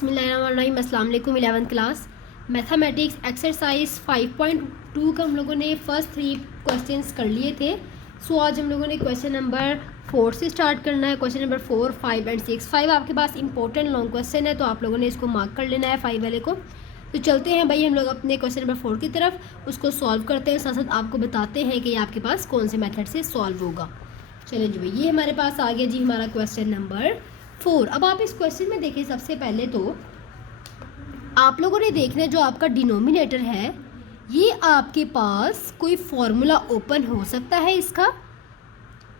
बिस्मिल्लाहिर्रहमानिर्रहीम। अस्सलाम वालेकुम। 11th क्लास मैथमेटिक्स एक्सरसाइज 5.2 का हम लोगों ने फर्स्ट 3 क्वेश्चंस कर लिए थे। सो आज हम लोगों ने क्वेश्चन नंबर 4 से स्टार्ट करना है। Question number 4, 5 and 6। 5 आपके पास इंपॉर्टेंट लॉन्ग क्वेश्चन है, तो आप लोगों ने इसको मार्क कर लेना है 5 वाले को। तो चलते हैं भाई हम लोग अपने क्वेश्चन नंबर 4 की तरफ, उसको सॉल्व करते हैं, साथ साथ आपको बताते हैं कि आपके पास कौन से मेथड से सॉल्व होगा। चलिए जी भाई, ये हमारे पास आ गया जी हमारा क्वेश्चन नंबर 4। अब आप इस क्वेश्चन में देखिए, सबसे पहले तो आप लोगों ने देखना है जो आपका डिनोमिनेटर है, ये आपके पास कोई फॉर्मूला ओपन हो सकता है इसका।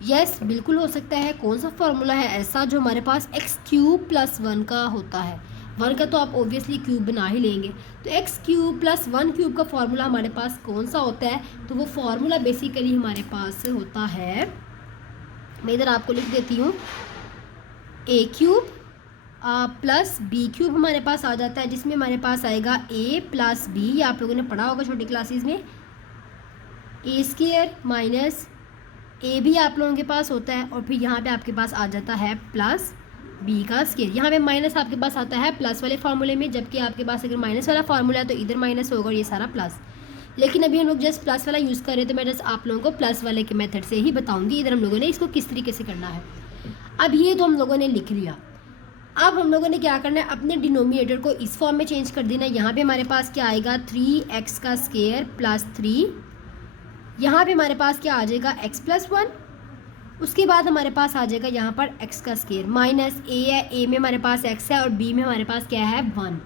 यस, बिल्कुल हो सकता है। कौन सा फॉर्मूला है ऐसा जो हमारे पास x³ + 1 का होता है। 1 का तो आप ऑब्वियसली क्यूब बना ही लेंगे, तो x³ + 1 क्यूब का फॉर्मूला हमारे पास कौन सा होता है। तो वो फॉर्मूला बेसिकली हमारे पास होता है, मैं इधर आपको लिख देती हूँ, a³ + b³ हमारे पास आ जाता है, जिसमें हमारे पास आएगा a + b। ये आप लोगों ने पढ़ा होगा छोटी क्लासेस में। a² - a भी आप लोगों के पास होता है, और फिर यहाँ पे आपके पास आ जाता है प्लस b का स्क्वायर। यहाँ पे माइनस आपके पास आता है प्लस वाले फार्मूले में, जबकि आपके पास अगर माइनस वाला फार्मूला है तो इधर माइनस होगा और ये सारा प्लस। लेकिन अभी हम लोग जस्ट प्लस वाला यूज़ कर रहे हैं, तो मैं जस्ट आप लोगों को प्लस वाले के मेथड से ही बताऊंगी इधर हम लोगों ने इसको किस तरीके से करना है। अब ये तो हम लोगों ने लिख लिया। अब हम लोगों ने क्या करना है, अपने डिनोमिनेटर को इस फॉर्म में चेंज कर देना है। यहाँ पे हमारे पास क्या आएगा, 3x² + 3। यहाँ पे हमारे पास क्या आ जाएगा, x + 1। उसके बाद हमारे पास आ जाएगा यहाँ पर x² माइनस a है, a में हमारे पास x है और b में हमारे पास क्या है, 1।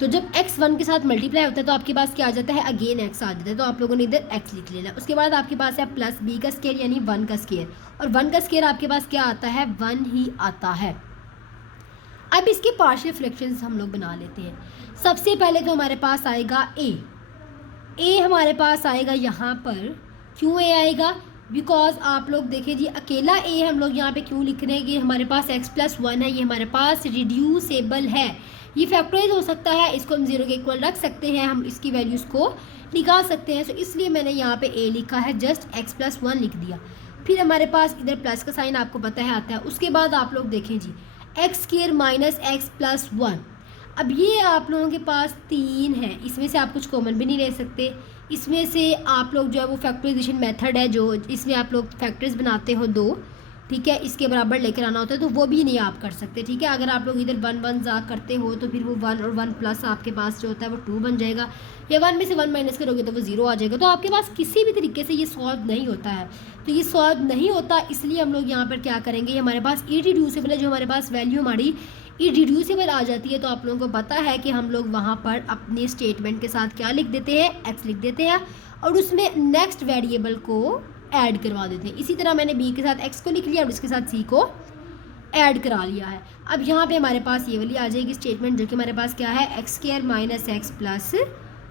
तो जब x 1 के साथ मल्टीप्लाई होता है तो आपके पास क्या आ जाता है, अगेन x आ जाता है। तो आप लोगों ने इधर x लिख लेना। उसके बाद आपके पास है प्लस b का स्क्वायर यानी 1 का स्क्वायर, और 1 का स्क्वायर आपके पास क्या आता है, 1 ही आता है। अब इसके पार्शियल फ्रैक्शंस हम लोग बना लेते हैं। सबसे पहले तो हमारे पास आएगा a हमारे पास आएगा यहाँ पर। क्यों a आएगा, बिकॉज आप लोग देखें जी, अकेला a हम लोग यहाँ पे क्यों लिख रहे हैं कि हमारे पास x + 1 है, ये हमारे पास रिड्यूसेबल है, ये फैक्टराइज हो सकता है, इसको हम 0 के इक्वल रख सकते हैं, हम इसकी वैल्यूज़ को निकाल सकते हैं। सो इसलिए मैंने यहाँ पे a लिखा है, जस्ट x + 1 लिख दिया। फिर हमारे पास इधर प्लस का साइन आपको पता है आता है। उसके बाद आप लोग देखें जी, x² - x + 1। अब ये आप लोगों के पास 3 है, इसमें से आप कुछ कॉमन भी नहीं ले सकते। इसमें से आप लोग जो है वो फैक्टराइजेशन मेथड है, जो इसमें आप लोग फैक्टर्स बनाते हो 2, ठीक है, इसके बराबर लेकर आना होता है, तो वो भी नहीं आप कर सकते। ठीक है, अगर आप लोग इधर 1 1 जा करते हो तो फिर वो 1 और 1 प्लस आपके पास जो होता है वो 2 बन जाएगा, या 1 में से 1 माइनस करोगे तो वो 0 आ जाएगा। तो आपके पास किसी भी तरीके से ये सॉल्व नहीं होता है। तो ये सॉल्व नहीं होता, इसलिए हम लोग यहाँ पर क्या करेंगे, हमारे पास इररिड्यूसिबल है, जो हमारे पास वैल्यू हमारी इररिड्यूसिबल आ जाती है, तो आप लोगों को पता है कि हम लोग वहाँ पर अपने स्टेटमेंट के साथ क्या लिख देते हैं, x लिख देते हैं, और उसमें नेक्स्ट वेरिएबल को ऐड करवा देते हैं। इसी तरह मैंने b के साथ x को लिख लिया और इसके साथ c को ऐड करा लिया है। अब यहाँ पे हमारे पास ये वाली आ जाएगी स्टेटमेंट, जो कि हमारे पास क्या है, x² - x +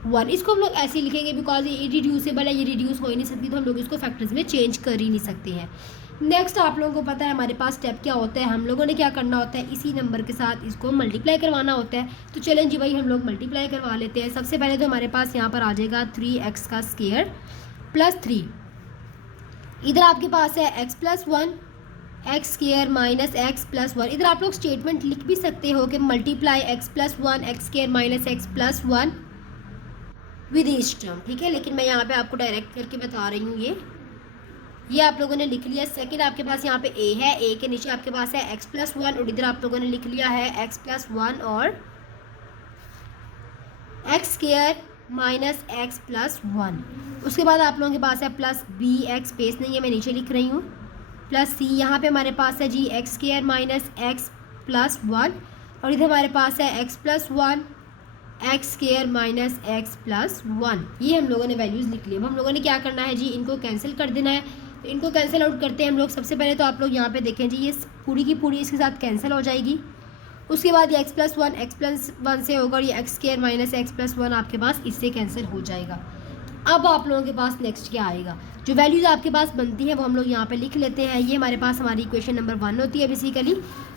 1। इसको हम लोग ऐसे लिखेंगे बिकॉज ये इररिड्यूसिबल है, ये रिड्यूस हो ही नहीं सकती, तो हम लोग इसको फैक्टर्स में चेंज कर ही नहीं सकते हैं। नेक्स्ट आप लोगों को पता है हमारे पास स्टेप क्या होता है, हम लोगों ने क्या करना होता है, इसी नंबर के साथ इसको मल्टीप्लाई करवाना होता है। तो चलें जी भाई, हम लोग मल्टीप्लाई करवा लेते हैं। सबसे पहले तो हमारे पास यहाँ पर आ जाएगा 3x² + 3। इधर आपके पास है x + 1, x² - x + 1। इधर आप लोग स्टेटमेंट लिख भी सकते हो कि multiply x + 1 x² - x + 1 with each term. ठीक है, लेकिन मैं यहाँ पे आपको डायरेक्ट करके बता रही हूँ। ये आप लोगों ने लिख लिया। सेकंड आपके पास यहाँ पे a है, a के नीचे आपके पास है x + 1, और इधर आप लोगों ने लिख लिया है x + 1 और x² - x + 1। उसके बाद आप लोगों के पास है प्लस b, x स्पेस नहीं है, मैं नीचे लिख रही हूँ, प्लस c। यहाँ पे हमारे पास है जी x² - x + 1, और इधर हमारे पास है x + 1 x² - x + 1। ये हम लोगों ने वैल्यूज़ लिख ली। अब हम लोगों ने क्या करना है जी, इनको कैंसिल कर देना है। तो इनको कैंसिल आउट करते हैं हम लोग। सबसे पहले तो आप लोग यहाँ पे देखें जी, ये पूरी की पूरी इसके साथ कैंसिल हो जाएगी। उसके बाद ये x + 1 x + 1 से होगा, और ये x² - x + 1 आपके पास इससे कैंसिल हो जाएगा। अब आप लोगों के पास नेक्स्ट क्या आएगा, जो वैल्यूज़ आपके पास बनती हैं वो हम लोग यहाँ पे लिख लेते हैं। ये हमारे पास हमारी इक्वेशन नंबर 1 होती है बेसिकली,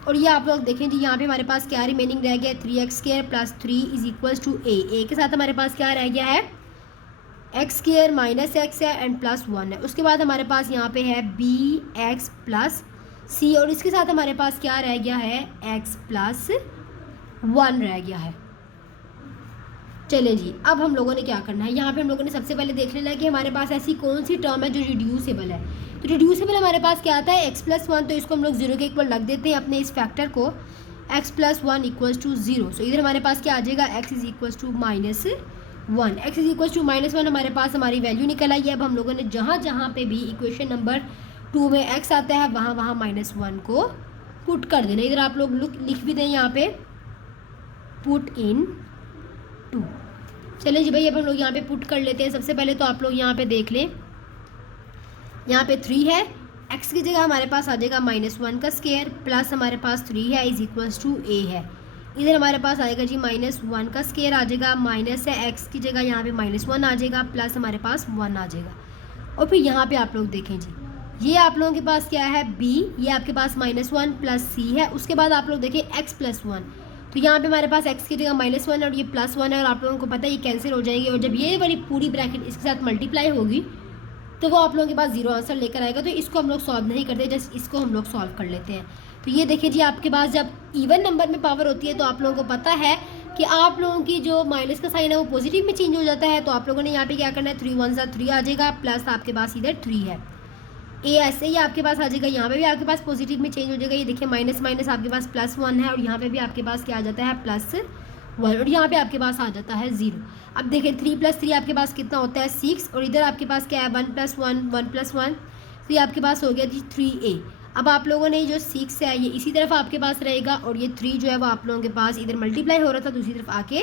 और ये आप लोग देखें जी, यहाँ पे हमारे पास क्या रिमेनिंग रह गया, 3x² + 3 = a के साथ हमारे पास क्या रह गया है, x² - x है एंड +1 है। उसके बाद हमारे पास यहाँ पे है bx + c, और इसके साथ हमारे पास क्या रह गया है, x + 1 रह गया है। चलें जी, अब हम लोगों ने क्या करना है, यहाँ पे हम लोगों ने सबसे पहले देख लेना है कि हमारे पास ऐसी कौन सी टर्म है जो रिड्यूसेबल है। तो रिड्यूसेबल हमारे पास क्या आता है, x+1, तो इसको हम लोग 0 के इक्वल रख देते हैं अपने इस फैक्टर को, x+1 इक्वल्स टू 0। सो इधर हमारे पास क्या आ जाएगा, x is equals to -1, x is equals to -1 हमारे पास हमारी वैल्यू निकल आई है। अब हम लोगों ने जहाँ जहाँ पे भी इक्वेशन नंबर 2 में x आता है वहाँ वहाँ -1 को पुट कर देना। इधर आप लोग लिख भी दें यहाँ पे पुट इन 2। चलें जी भाई, अब हम लोग यहाँ पे पुट कर लेते हैं। सबसे पहले तो आप लोग यहाँ पे देख लें, यहाँ पे 3 है, x की जगह हमारे पास आ जाएगा -1 का स्क्वायर प्लस हमारे पास 3 है इज इक्वल्स टू a है। इधर हमारे पास आएगा जी -1 का स्क्वायर आ जाएगा, माइनस है x की जगह यहाँ पे -1 आ जाएगा प्लस हमारे पास 1 आ जाएगा। और फिर यहाँ पे आप लोग देखें जी, ये आप लोगों के पास क्या है b, ये आपके पास -1 प्लस c है। उसके बाद आप लोग देखें x+1, तो यहाँ पे हमारे पास x की जगह -1 और ये +1 है, और आप लोगों को पता है ये कैंसिल हो जाएंगे। और जब ये वाली पूरी ब्रैकेट इसके साथ मल्टीप्लाई होगी तो वो आप लोगों के पास 0 आंसर लेकर आएगा। तो इसको हम लोग सॉल्व नहीं करते, जस्ट इसको हम लोग सॉल्व कर लेते हैं। तो ये देखिए जी, आपके पास जब इवन नंबर में पावर होती है तो आप लोगों को पता है कि आप लोगों की जो माइनस का साइन है वो पॉजिटिव में चेंज हो जाता है। तो आप लोगों ने यहाँ पे क्या करना है, 3 1 3 आ जाएगा प्लस आपके पास इधर 3 है, ए ऐसे ही आपके पास आ जाएगा। यहाँ पे भी आपके पास पॉजिटिव में चेंज हो जाएगा। ये देखिए माइनस माइनस आपके पास +1 है, और यहाँ पे भी आपके पास क्या आ जाता है +1, और यहाँ पे आपके पास आ जाता है 0। अब देखें 3 + 3 आपके पास कितना होता है 6, और इधर आपके पास क्या है 1 + 1 1 + 1, तो ये आपके पास हो गया जी 3a। अब आप लोगों ने जो 6 है ये इसी तरफ आपके पास रहेगा, और ये 3 जो है वो आप लोगों के पास इधर मल्टीप्लाई हो रहा था दूसरी तरफ आके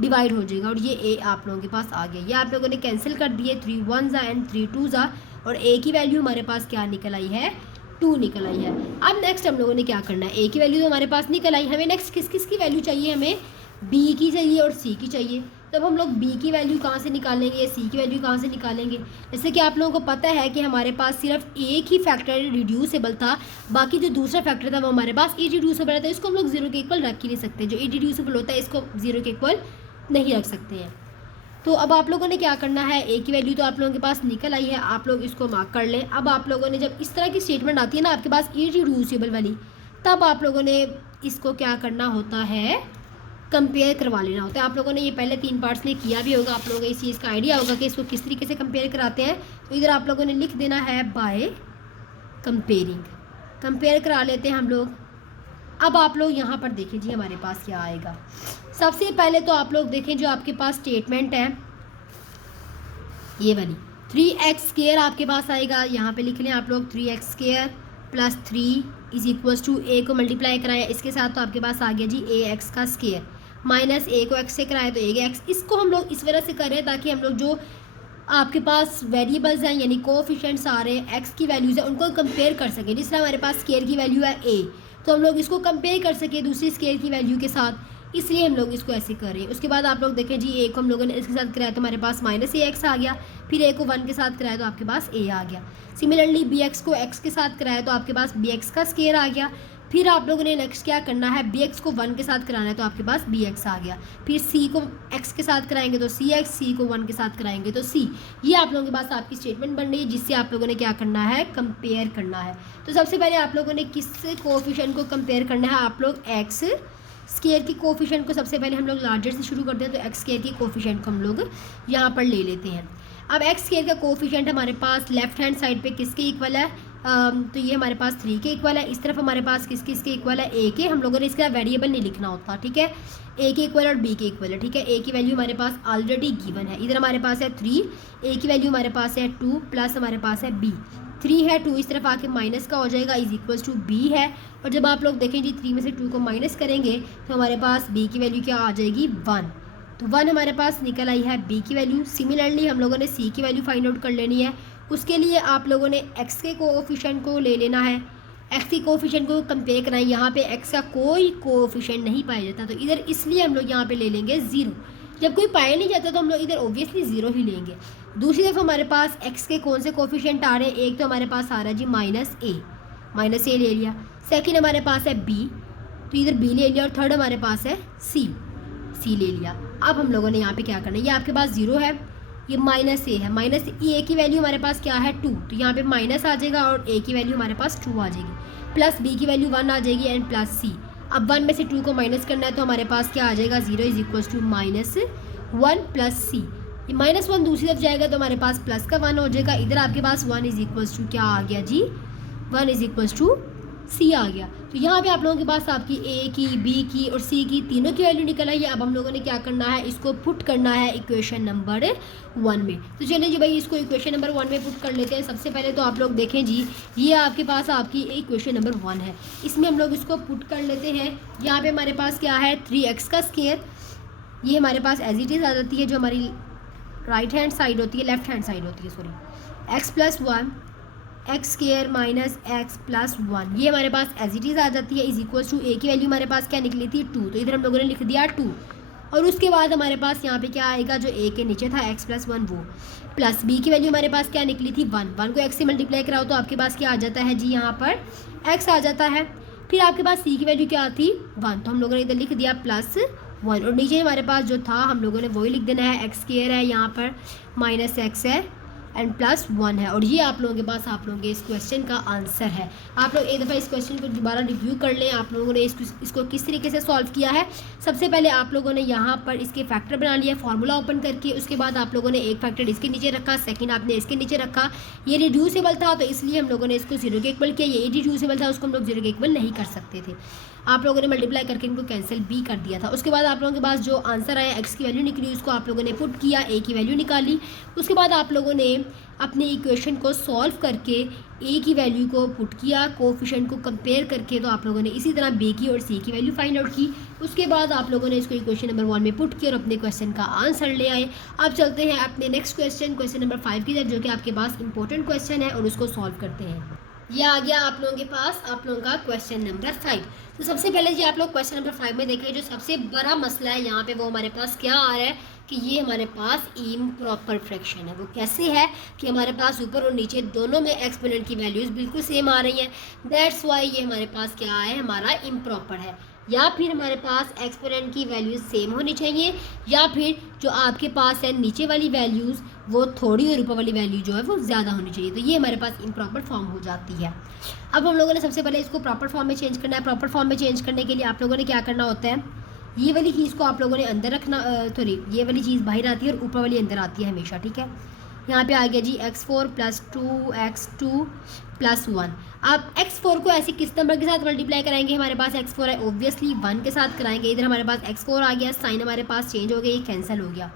डिवाइड हो जाएगा, और ये a आप लोगों के पास आ गया। ये आप लोगों ने कैंसिल कर दिए, 3 1 एंड 3 2, और a की वैल्यू हमारे पास क्या निकल आई है, 2 निकल आई है। अब नेक्स्ट हम लोगों ने क्या करना है, a की वैल्यू तो हमारे पास निकल आई, हमें नेक्स्ट किस किस की वैल्यू चाहिए, हमें b की चाहिए और c की चाहिए। तब हम लोग b की वैल्यू कहाँ से निकालेंगे, c की वैल्यू कहाँ से निकालेंगे। जैसे कि आप लोगों को पता है कि हमारे पास सिर्फ एक ही फैक्टर रिड्यूसेबल था, बाकी जो दूसरा फैक्टर था वो हमारे पास इरिड्यूसेबल है, तो इसको हम लोग 0 के इक्वल रख ही नहीं सकते। जो इरिड्यूसेबल होता है इसको 0 के इक्वल नहीं रख सकते हैं। तो अब आप लोगों ने क्या करना है, a की वैल्यू तो आप लोगों के पास निकल आई है, आप लोग इसको मार्क कर लें। अब आप लोगों ने जब इस तरह की स्टेटमेंट आती है ना आपके पास इरिड्यूसेबल वाली, तब आप लोगों ने इसको क्या करना होता है, कंपेयर करवा लेना होता है। आप लोगों ने ये पहले 3 पार्ट्स में किया भी होगा, आप लोगों को इस चीज़ का आइडिया होगा कि इसको किस तरीके से कंपेयर कराते हैं। तो इधर आप लोगों ने लिख देना है बाय कंपेयरिंग, कंपेयर करा लेते हैं हम लोग। अब आप लोग यहाँ पर देखें जी हमारे पास क्या आएगा। सबसे पहले तो आप लोग देखें जो आपके पास स्टेटमेंट है ये वाली, 3x² आपके पास आएगा। यहाँ पे लिख लें आप लोग 3x² plus 3 is equals to a को मल्टीप्लाई कराया इसके साथ, तो आपके पास आ गया जी ax का स्क्वायर, माइनस a को x से कराया तो a x। इसको हम लोग इस वजह से कर रहे हैं ताकि हम लोग जो आपके पास वेरिएबल्स हैं यानी कोफिशिएंट्स आ रहे हैं x की वैल्यूज़ है उनको कंपेयर कर सकें। जिस तरह हमारे पास स्क्वायर की वैल्यू है a, तो हम लोग इसको कंपेयर कर सकें दूसरी स्क्वायर की वैल्यू के साथ, इसलिए हम लोग इसको ऐसे कर रहे हैं। उसके बाद आप लोग देखें जी a को हम लोगों ने इसके साथ कराया तो हमारे पास -ax आ गया, फिर a को 1 के साथ कराया तो आपके पास a आ गया। सिमिलरली bx को x के साथ कराया तो आपके पास bx का स्क्वायर आ गया। फिर आप लोगों ने नेक्स्ट क्या करना है, bx को 1 के साथ कराना है तो आपके पास bx आ गया। फिर c को x के साथ कराएंगे तो cx, c को 1 के साथ कराएंगे तो c। ये आप लोगों के पास आपकी स्टेटमेंट बन रही है जिससे आप लोगों ने क्या करना है, कंपेयर करना है। तो सबसे पहले आप लोगों ने किस कोएफिशिएंट को कंपेयर करना है, आप लोग x स्क्वायर की कोएफिशिएंट को सबसे पहले हम लोग लार्जर से शुरू करते हैं, तो x स्क्वायर की कोएफिशिएंट को हम लोग यहाँ पर ले लेते हैं। अब x स्क्वायर का कोएफिशिएंट हमारे पास लेफ्ट हैंड साइड पे किसके इक्वल है, तो ये हमारे पास 3 के इक्वल है। इस तरफ हमारे पास किसके इक्वल है, a के। हम लोगों ने इसका वेरिएबल नहीं लिखना होता, ठीक है, a के इक्वल और b के इक्वल है, ठीक है। a की वैल्यू हमारे पास ऑलरेडी गिवन है, इधर हमारे पास है 3, a की वैल्यू हमारे पास है 2 प्लस हमारे पास है b, 3 है 2 इस तरफ आके माइनस का हो जाएगा इज इक्वल्स टू b है। और जब आप लोग देखें जी 3 में से 2 को माइनस करेंगे तो हमारे पास b की वैल्यू क्या आ जाएगी, 1। तो 1 हमारे पास निकल आई है b की वैल्यू। सिमिलरली हम लोगों ने c की वैल्यू फाइंड आउट कर लेनी है। उसके लिए आप लोगों ने x के कोएफिशिएंट को ले लेना है, x के कोएफिशिएंट को कंपेयर करना है। यहाँ पे x का कोई कोएफिशिएंट नहीं पाया जाता तो इधर इसलिए हम लोग यहाँ पे ले लेंगे 0। जब कोई पाया नहीं जाता तो हम लोग इधर ऑब्वियसली 0 ही लेंगे। दूसरी तरफ हमारे पास x के कौन से कोएफिशिएंट आ रहे हैं, एक तो हमारे पास आ रहा है जी -a ले लिया, सेकेंड हमारे पास है b, तो इधर b ले लिया, और थर्ड हमारे पास है c ले लिया। अब हम लोगों ने यहाँ पे क्या करना है, ये आपके पास 0 है, ये -a है, -a की वैल्यू हमारे पास क्या है 2, तो यहाँ पे माइनस आ जाएगा और a की वैल्यू हमारे पास 2 आ जाएगी, प्लस b की वैल्यू 1 आ जाएगी एंड प्लस c। अब 1 में से 2 को माइनस करना है तो हमारे पास क्या आ जाएगा, 0 इज इक्वल्स टू -1 प्लस सी। ये -1 दूसरी तरफ जाएगा तो हमारे पास प्लस का 1 हो जाएगा। इधर आपके पास 1 इज इक्वल्स टू क्या आ गया जी, 1 इज इक्वल्स टू सी आ गया। तो यहाँ पे आप लोगों के पास आपकी ए की, बी की और सी की तीनों की वैल्यू निकल आई है। अब हम लोगों ने क्या करना है, इसको पुट करना है इक्वेशन नंबर 1 में। तो चलिए जी भाई इसको इक्वेशन नंबर 1 में पुट कर लेते हैं। सबसे पहले तो आप लोग देखें जी, ये आपके पास आपकी इक्वेशन नंबर 1 है, इसमें हम लोग इसको पुट कर लेते हैं। यहाँ पे हमारे पास क्या है, 3x का स्क्वायर, ये हमारे पास एज इट इज़ आ जाती है, जो हमारी राइट हैंड साइड होती है, लेफ्ट हैंड साइड होती है sorry, x plus 1 x square minus x plus 1, ये हमारे पास एज इट इज़ आ जाती है, इज इक्वल्स टू ए की वैल्यू हमारे पास क्या निकली थी 2, तो इधर हम लोगों ने लिख दिया 2। और उसके बाद हमारे पास यहाँ पे क्या आएगा, जो ए के नीचे था x प्लस 1 वो, प्लस बी की वैल्यू हमारे पास क्या निकली थी 1 को x से मल्टीप्लाई कराओ तो आपके पास क्या आ जाता है जी, यहाँ पर x आ जाता है। फिर आपके पास c की वैल्यू क्या थी 1, तो हम लोगों ने इधर लिख दिया +1, और नीचे हमारे पास जो था हम लोगों ने वही लिख देना है, एक्स स्क्वायर है यहाँ पर माइनस एक्स है एंड +1 है। और ये आप लोगों के पास आप लोगों के इस क्वेश्चन का आंसर है। आप लोग एक दफ़ा इस क्वेश्चन को दोबारा रिव्यू कर लें, आप लोगों ने इसको किस तरीके से सॉल्व किया है। सबसे पहले आप लोगों ने यहाँ पर इसके फैक्टर बना लिया फार्मूला ओपन करके, उसके बाद आप लोगों ने एक फैक्टर इसके नीचे रखा, सेकंड आपने इसके नीचे रखा। ये रिड्यूसेबल था तो इसलिए हम लोगों ने इसको 0 के इक्वल किया, ये इरिड्यूसेबल था उसको हम लोग 0 के इक्वल नहीं कर सकते थे। आप लोगों ने मल्टीप्लाई करके इनको कैंसिल भी कर दिया था। उसके बाद आप लोगों के पास जो आंसर आया, एक्स की वैल्यू निकली, उसको आप लोगों ने पुट किया, ए की वैल्यू निकाली। उसके बाद आप लोगों ने अपने इक्वेशन को सॉल्व करके ए की वैल्यू को पुट किया, कोफिशिएंट को कंपेयर करके, तो आप लोगों ने इसी तरह बी की और सी की वैल्यू फाइंड आउट की। उसके बाद आप लोगों ने इसको इक्वेशन नंबर 1 में पुट किया और अपने क्वेश्चन का आंसर ले आए। अब चलते हैं अपने नेक्स्ट क्वेश्चन नंबर 5 की तरफ, जो कि आपके पास इंपॉर्टेंट क्वेश्चन है, और उसको सॉल्व करते हैं। ये आ गया आप लोगों के पास आप लोगों का क्वेश्चन नंबर 5। तो सबसे पहले जी आप लोग क्वेश्चन नंबर 5 में देखें, जो सबसे बड़ा मसला है यहाँ पे वो हमारे पास क्या आ रहा है कि ये हमारे पास इम्प्रॉपर फ्रैक्शन है। वो कैसे है कि हमारे पास ऊपर और नीचे दोनों में एक्सपोनेंट की वैल्यूज़ बिल्कुल सेम आ रही हैं, दैट्स वाई ये हमारे पास क्या है, हमारा इम्प्रॉपर है। या फिर हमारे पास एक्सपोनेंट की वैल्यूज़ सेम होनी चाहिए, या फिर जो आपके पास है नीचे वाली वैल्यूज़ वो थोड़ी और ऊपर वाली वैल्यू जो है वो ज़्यादा होनी चाहिए। तो ये हमारे पास इम्प्रॉपर फॉर्म हो जाती है। अब हम लोगों ने सबसे पहले इसको प्रॉपर फॉर्म में चेंज करना है। प्रॉपर फॉर्म में चेंज करने के लिए आप लोगों ने क्या करना होता है, ये वाली चीज़ को आप लोगों ने अंदर रखना, सॉरी ये वाली चीज़ बाहर आती है और ऊपर वाली अंदर आती है हमेशा, ठीक है। यहाँ पे आ गया जी x4 + 2x2 + 1। आप x4 को ऐसे किस नंबर के साथ मल्टीप्लाई कराएंगे, हमारे पास x4 है ऑब्वियसली 1 के साथ कराएंगे। इधर हमारे पास x4 आ गया, साइन हमारे पास चेंज हो गया, ये कैंसिल हो गया।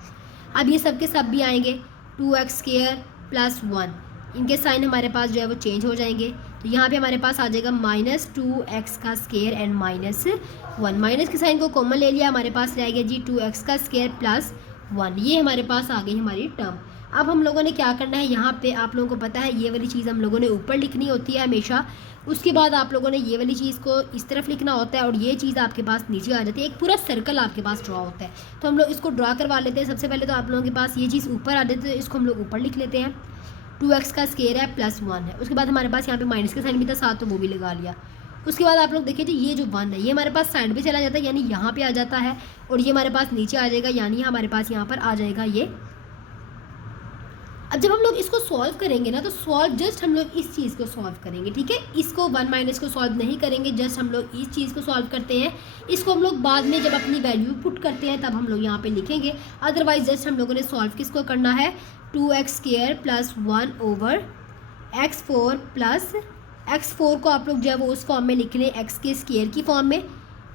अब ये सब के सब भी आएंगे, 2x² + 1, इनके साइन हमारे पास जो है वो चेंज हो जाएंगे। तो यहाँ पे हमारे पास आ जाएगा -2x² एंड -1, माइनस के साइन को कॉमन ले लिया, हमारे पास रह गया जी 2x² + 1, ये हमारे पास आ गई हमारी टर्म। अब हम लोगों ने क्या करना है, यहाँ पे आप लोगों को पता है ये वाली चीज़ हम लोगों ने ऊपर लिखनी होती है हमेशा। उसके बाद आप लोगों ने ये वाली चीज़ को इस तरफ लिखना होता है और ये चीज़ आपके पास नीचे आ जाती है। एक पूरा सर्कल आपके पास ड्रॉ होता है, तो हम लोग इसको ड्रॉ करवा लेते हैं। सबसे पहले तो आप लोगों के पास ये चीज़ ऊपर आ जाती है, तो इसको हम लोग ऊपर लिख लेते हैं। 2x² है +1 है। उसके बाद हमारे पास यहाँ पे माइनस का साइन भी था साथ, तो वो भी लगा लिया। उसके बाद आप लोग देखिए जी ये जो 1 है ये हमारे पास साइड पे चला जाता है, यानी यहाँ पे आ जाता है, और ये हमारे पास नीचे आ जाएगा, यानी हमारे पास यहाँ पर आ जाएगा ये। अब जब हम लोग इसको सॉल्व करेंगे ना, तो जस्ट हम लोग इस चीज़ को सॉल्व करेंगे, ठीक है। इसको 1 को सॉल्व नहीं करेंगे, जस्ट हम लोग इस चीज़ को सॉल्व करते हैं। इसको हम लोग बाद में जब अपनी वैल्यू पुट करते हैं तब हम लोग यहाँ पे लिखेंगे। अदरवाइज जस्ट हम लोगों ने सॉल्व किसको करना है, 2x² + 1 ओवर x4 को आप लोग जो है वो उस फॉर्म में लिख लें, x के स्क्वायर की फॉर्म में,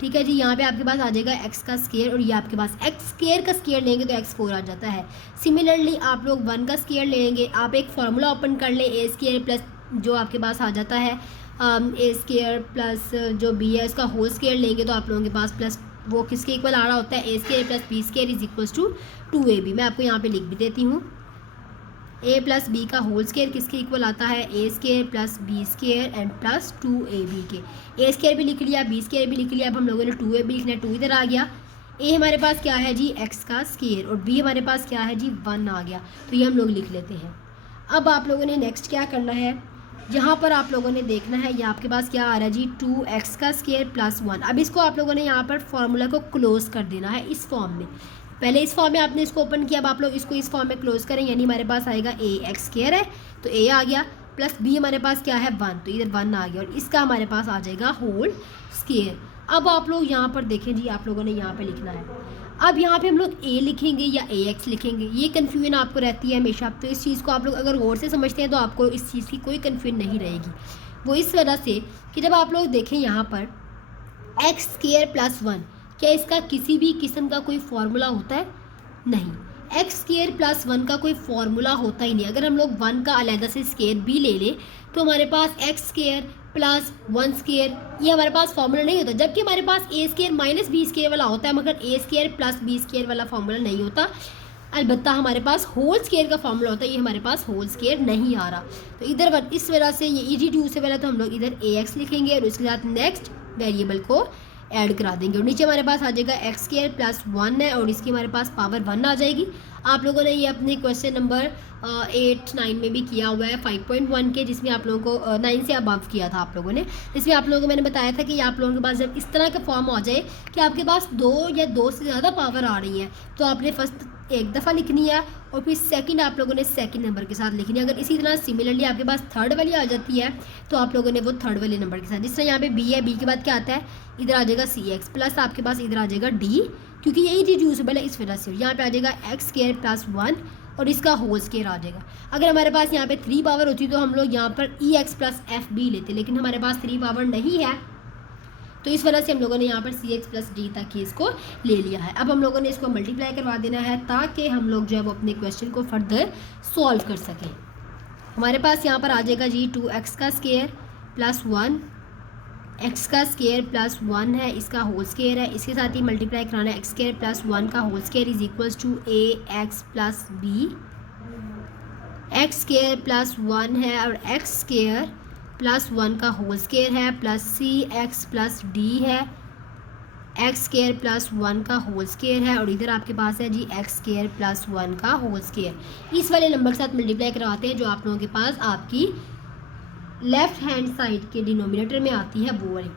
ठीक है जी। यहाँ पे आपके पास आ जाएगा x का स्क्वायर, और ये आपके पास x स्क्वायर का स्क्वायर लेंगे तो x4 आ जाता है। सिमिलरली आप लोग 1 का स्क्वायर लेंगे, आप एक फार्मूला ओपन कर लें, a² प्लस जो आपके पास आ जाता है a² प्लस जो b है उसका होल स्क्वायर लेंगे, तो आप लोगों के पास प्लस वो किसके इक्वल आ रहा होता है, a² + b² is equals to 2ab। मैं आपको यहाँ पे लिख भी देती हूँ, a + b का होल स्क्वायर किसके इक्वल आता है, a² + b² and plus 2ab के। a² भी लिख लिया, b² भी लिख लिया। अब हम लोगों ने 2ab लिखना है, 2 इधर आ गया। a हमारे पास क्या है जी, x का स्क्वायर, और b हमारे पास क्या है जी 1 आ गया, तो ये हम लोग लिख लेते हैं। अब आप लोगों ने नेक्स्ट क्या करना है, यहाँ पर आप लोगों ने देखना है, ये आपके पास क्या आ रहा है जी 2x² + 1। अब इसको आप लोगों ने यहाँ पर फॉर्मूला को क्लोज कर देना है इस फॉर्म में। पहले इस फॉर्म में आपने इसको ओपन किया, अब आप लोग इसको इस फॉर्म में क्लोज करें, यानी हमारे पास आएगा ax² है तो a आ गया, प्लस b हमारे पास क्या है 1, तो इधर 1 आ गया, और इसका हमारे पास आ जाएगा होल स्क्वायर। अब आप लोग यहाँ पर देखें जी, आप लोगों ने यहाँ पे लिखना है। अब यहाँ पे हम लोग ए लिखेंगे या ए एक्स लिखेंगे, ये कन्फ्यूजन आपको रहती है हमेशा। तो इस चीज़ को आप लोग अगर गौर से समझते हैं तो आपको इस चीज़ की कोई कन्फ्यूजन नहीं रहेगी। वो इस वजह से कि जब आप लोग देखें यहाँ पर एक्स स्क्वायर प्लस 1, क्या इसका किसी भी किस्म का कोई फार्मूला होता है? नहीं, एक्स स्क्वायर प्लस 1 का कोई फार्मूला होता ही नहीं। अगर हम लोग 1 का अलहदा से स्क्वायर भी ले लें तो हमारे पास एक्स स्क्वायर प्लस 1 स्क्वायर ये हमारे पास फार्मूला नहीं होता, जबकि हमारे पास ए स्क्वायर माइनस बी स्क्वायर वाला होता है, मगर ए स्क्वायर प्लस बी स्क्वायर वाला फार्मूला नहीं होता। अलबत्ता हमारे पास होल स्क्वायर का फार्मूला होता है, ये हमारे पास होल स्क्वायर नहीं आ रहा। तो इधर इस वजह से ये इरेड्यूसिबल है, तो हम लोग इधर ए एक्स लिखेंगे और उसके साथ नेक्स्ट वेरिएबल को ऐड करा देंगे। और नीचे हमारे पास आ जाएगा एक्स स्क्वायर प्लस 1 है और इसकी हमारे पास पावर 1 आ जाएगी। आप लोगों ने ये अपने क्वेश्चन नंबर 8-9 में भी किया हुआ है 5.1 के, जिसमें आप लोगों को 9 से अबव किया था आप लोगों ने। इसमें आप लोगों को मैंने बताया था कि आप लोगों के पास जब इस तरह का फॉर्म आ जाए कि आपके पास 2 या 2 से ज़्यादा पावर आ रही है, तो आपने फर्स्ट एक दफ़ा लिखनी है और फिर सेकंड आप लोगों ने सेकंड नंबर के साथ लिखनी है। अगर इसी तरह सिमिलरली आपके पास थर्ड वाली आ जाती है तो आप लोगों ने वो थर्ड वाले नंबर के साथ, जिस तरह यहाँ पे बी है, बी के बाद क्या आता है, इधर आ जाएगा सी एक्स प्लस आपके पास इधर आ जाएगा डी, क्योंकि यही रिड्यूसिबल है इस वजह से। यहाँ पे आ जाएगा एक्स स्क्वायर प्लस 1 और इसका होल स्क्वायर आ जाएगा। अगर हमारे पास यहाँ पे 3 पावर होती तो हम लोग यहाँ पर ई एक्स प्लस एफ बी लेते, लेकिन हमारे पास 3 पावर नहीं है, तो इस वजह से हम लोगों ने यहाँ पर सी एक्स प्लस डी तक ही इसको ले लिया है। अब हम लोगों ने इसको मल्टीप्लाई करवा देना है ताकि हम लोग जो है वो अपने क्वेश्चन को फर्दर सॉल्व कर सकें। हमारे पास यहाँ पर आ जाएगा जी 2x का स्क्वायर प्लस 1, x का स्क्वायर प्लस 1 है, इसका होल स्क्वायर है, इसके साथ ही मल्टीप्लाई कराना है। एक्स स्क्वायर प्लस 1 का whole square is equals to a x plus b. X square plus 1 है और एक्स स्क्वायर प्लस 1 का होल स्क्वायर है plus c x plus d है, एक्स स्क्वायर प्लस 1 का होल स्क्वायर है और इधर आपके पास है जी एक्स स्क्वायर प्लस 1 का होल स्क्वायर। इस वाले नंबर के साथ मल्टीप्लाई करवाते हैं जो आप लोगों के पास आपकी लेफ्ट हैंड साइड के डिनोमिनेटर में आती है वो वाली।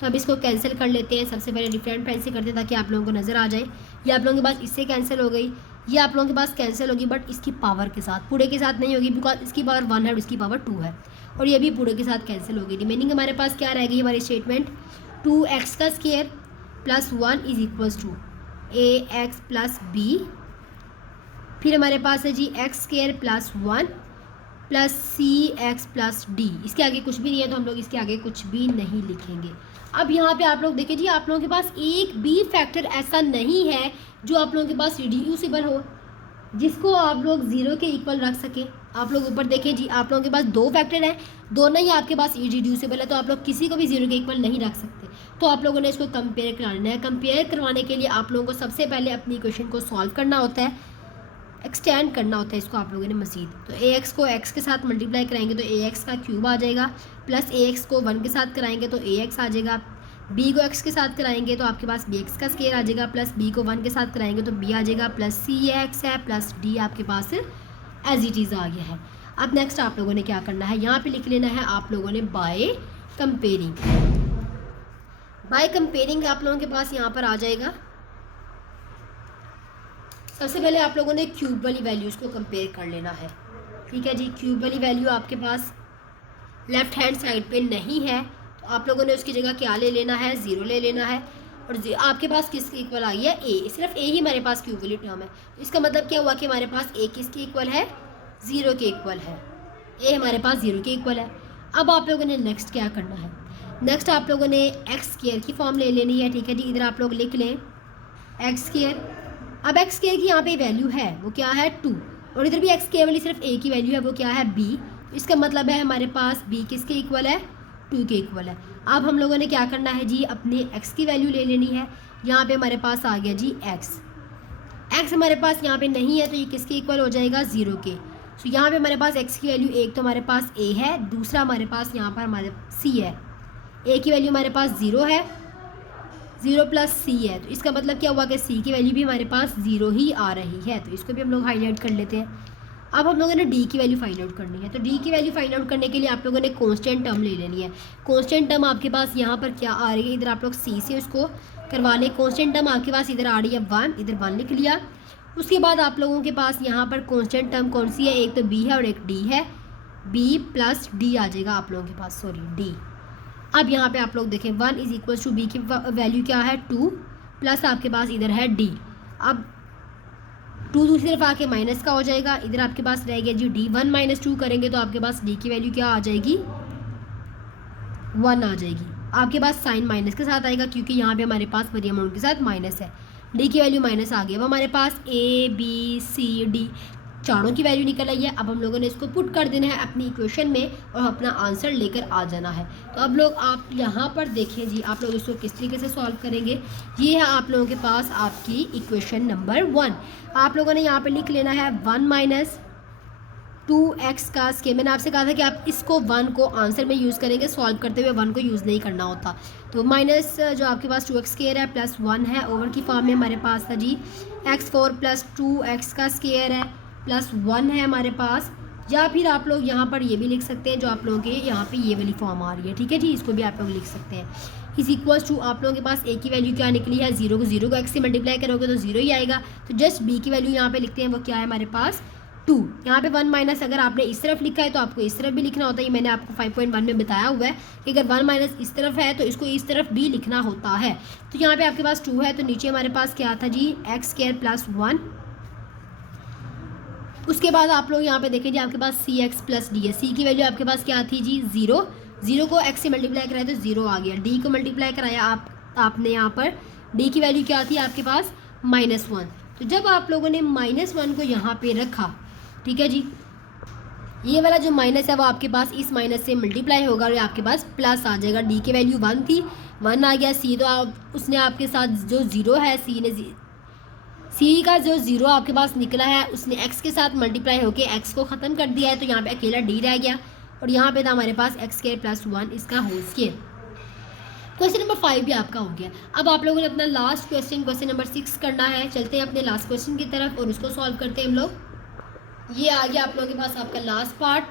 तो अब इसको कैंसिल कर लेते हैं। सबसे पहले डिफरेंट पेन से करते हैं ताकि आप लोगों को नज़र आ जाए। ये आप लोगों के पास इससे कैंसिल हो गई, ये आप लोगों के पास कैंसिल होगी, बट इसकी पावर के साथ, पूरे के साथ नहीं होगी, बिकॉज इसकी पावर 1 है और इसकी पावर 2 है, और ये भी पूरे के साथ कैंसिल होगी। रिमेनिंग हमारे पास क्या रह गई हमारी स्टेटमेंट, 2x का square plus 1 is equals to a x plus b. फिर हमारे पास है जी x square plus 1 plus c x plus d. इसके आगे कुछ भी नहीं है तो हम लोग इसके आगे कुछ भी नहीं लिखेंगे। अब यहाँ पे आप लोग देखिए जी, आप लोगों के पास एक भी फैक्टर ऐसा नहीं है जो आप लोगों के पास रिड्यूसिबल हो, जिसको आप लोग 0 के इक्वल रख सके। आप लोग ऊपर देखें जी, आप लोगों के पास 2 फैक्टर हैं, दोनों ही आपके पास इरिड्यूसिबल है, तो आप लोग किसी को भी 0 के इक्वल नहीं रख सकते। तो आप लोगों ने इसको कंपेयर कराना है। कंपेयर करवाने के लिए आप लोगों को सबसे पहले अपनी इक्वेशन को सॉल्व करना होता है, एक्सटेंड करना होता है इसको आप लोगों ने मज़ीद। तो ए एक्स को एक्स के साथ मल्टीप्लाई कराएंगे तो ए एक्स का क्यूब आ जाएगा, प्लस ए एक्स को 1 के साथ कराएंगे तो ए एक्स आ जाएगा, बी को एक्स के साथ कराएंगे तो आपके पास बी एक्स का स्क्वायर आ जाएगा, प्लस बी को 1 के साथ कराएंगे तो बी आ जाएगा, प्लस सी एक्स है प्लस डी आपके पास एज इट इज़ आ गया है। अब नेक्स्ट आप लोगों ने क्या करना है, यहाँ पे लिख लेना है आप लोगों ने बाय कंपेयरिंग। बाय कंपेयरिंग आप लोगों के पास यहाँ पर आ जाएगा। सबसे पहले आप लोगों ने क्यूब वाली वैल्यूज़ को कंपेयर कर लेना है, ठीक है जी। क्यूब वाली वैल्यू आपके पास लेफ्ट हैंड साइड पे नहीं है, तो आप लोगों ने उसकी जगह क्या ले लेना है, 0 ले लेना है। और आपके पास किसके इक्वल आई है, ए, सिर्फ ए ही हमारे पास क्यूब वाली टर्म है। इसका मतलब क्या हुआ कि हमारे पास ए किसके इक्वल है, 0 के इक्वल है। ए हमारे पास 0 के इक्वल है। अब आप लोगों ने नेक्स्ट क्या करना है, नेक्स्ट आप लोगों ने एक्स स्क्वायर की फॉर्म ले लेनी है, ठीक है जी। इधर आप लोग लिख लें एक्स स्क्वायर। अब एक्स स्क्वायर की यहाँ पे वैल्यू है वो क्या है 2, और इधर भी एक्स स्क्वायर वाली सिर्फ ए की वैल्यू है वो क्या है b। इसका मतलब है हमारे पास b किसके इक्वल है, 2 के इक्वल है। अब हम लोगों ने क्या करना है जी, अपने x की वैल्यू ले लेनी है। यहाँ पे हमारे पास आ गया जी x हमारे पास यहाँ पे नहीं है तो ये किसके इक्वल हो जाएगा, 0 के। तो यहाँ पे हमारे पास x की वैल्यू एक तो हमारे पास a है, दूसरा हमारे पास यहाँ पर हमारे c है। a की वैल्यू हमारे पास 0 है, 0 प्लस c है, तो इसका मतलब क्या हुआ कि c की वैल्यू भी हमारे पास 0 ही आ रही है, तो इसको भी हम लोग हाईलाइट कर लेते हैं। अब हम लोगों ने d की वैल्यू फाइंड आउट करनी है, तो d की वैल्यू फाइंड आउट करने के लिए आप लोगों ने कांस्टेंट टर्म ले लेनी है। कांस्टेंट टर्म आपके पास यहाँ पर क्या आ रही है, इधर आप लोग c से उसको करवा लें। कांस्टेंट टर्म आपके पास इधर आ रही है 1, इधर 1 लिख लिया। उसके बाद आप लोगों के पास यहाँ पर कांस्टेंट टर्म कौन सी है, एक तो b है और एक d है, b प्लस d आ जाएगा आप लोगों के पास, सॉरी d। अब यहाँ पे आप लोग देखें 1 इज इक्वल टू बी की वैल्यू क्या है 2 प्लस आपके पास इधर है डी। अब 2 दूसरी तरफ आके माइनस का हो जाएगा, इधर आपके पास रह गया जी डी। 1 माइनस 2 करेंगे तो आपके पास डी की वैल्यू क्या आ जाएगी 1 आ जाएगी। आपके पास साइन माइनस के साथ आएगा क्योंकि यहाँ पे हमारे पास बड़ी अमाउंट के साथ माइनस है। डी की वैल्यू माइनस आ गई। अब हमारे पास ए बी सी डी चारों की वैल्यू निकल आई है। अब हम लोगों ने इसको पुट कर देना है अपनी इक्वेशन में और अपना आंसर लेकर आ जाना है। तो अब लोग आप यहाँ पर देखें जी, आप लोग इसको किस तरीके से सॉल्व करेंगे। ये है आप लोगों के पास आपकी इक्वेशन नंबर 1। आप लोगों ने यहाँ पर लिख लेना है 1 माइनस 2x का स्क्वायर। मैंने आपसे कहा था कि आप इसको 1 को आंसर में यूज़ करेंगे, सॉल्व करते हुए 1 को यूज़ नहीं करना होता। तो माइनस जो आपके पास 2x स्क्वायर है प्लस 1 है, ओवर की फॉर्म में हमारे पास था जी x4 प्लस 2x का स्क्वायर है प्लस 1 है हमारे पास। या फिर आप लोग यहाँ पर ये भी लिख सकते हैं जो आप लोगों के यहाँ पे ये वाली फॉर्म आ रही है, ठीक है जी, इसको भी आप लोग लिख सकते हैं। इस इक्वल टू आप लोगों के पास a की वैल्यू क्या निकली है 0 को x से मल्टीप्लाई करोगे तो 0 ही आएगा। तो जस्ट b की वैल्यू यहाँ पे लिखते हैं, वो क्या है हमारे पास 2। यहाँ पे 1 माइनस अगर आपने इस तरफ लिखा है तो आपको इस तरफ भी लिखना होता है। ये मैंने आपको 5.1 में बताया हुआ है कि अगर 1 माइनस इस तरफ है तो इसको इस तरफ भी लिखना होता है। तो यहाँ पे आपके पास 2 है तो नीचे हमारे पास क्या था जी एक्स स्क्वायर प्लस 1। उसके बाद आप लोग यहाँ पे देखें जी आपके पास सी एक्स प्लस डी है। सी की वैल्यू आपके पास क्या थी जी 0। 0 को x से मल्टीप्लाई कराया तो 0 आ गया। डी को मल्टीप्लाई कराया आपने यहाँ पर, डी की वैल्यू क्या थी आपके पास -1। तो जब आप लोगों ने -1 को यहाँ पे रखा, ठीक है जी, ये वाला जो माइनस है वो आपके पास इस माइनस से मल्टीप्लाई होगा और आपके पास प्लस आ जाएगा। डी की वैल्यू 1 थी, 1 आ गया। सी तो उसने आपके साथ जो 0 है सी का जो 0 आपके पास निकला है उसने x के साथ मल्टीप्लाई होके x को ख़त्म कर दिया है। तो यहाँ पे अकेला d रह गया और यहाँ पे था हमारे पास x स्क्वायर प्लस 1 इसका होल स्क्वायर। क्वेश्चन नंबर 5 भी आपका हो गया। अब आप लोगों ने अपना लास्ट क्वेश्चन नंबर 6 करना है। चलते हैं अपने लास्ट क्वेश्चन की तरफ और उसको सॉल्व करते हैं हम लोग। ये आ गया आप लोगों के पास आपका लास्ट पार्ट,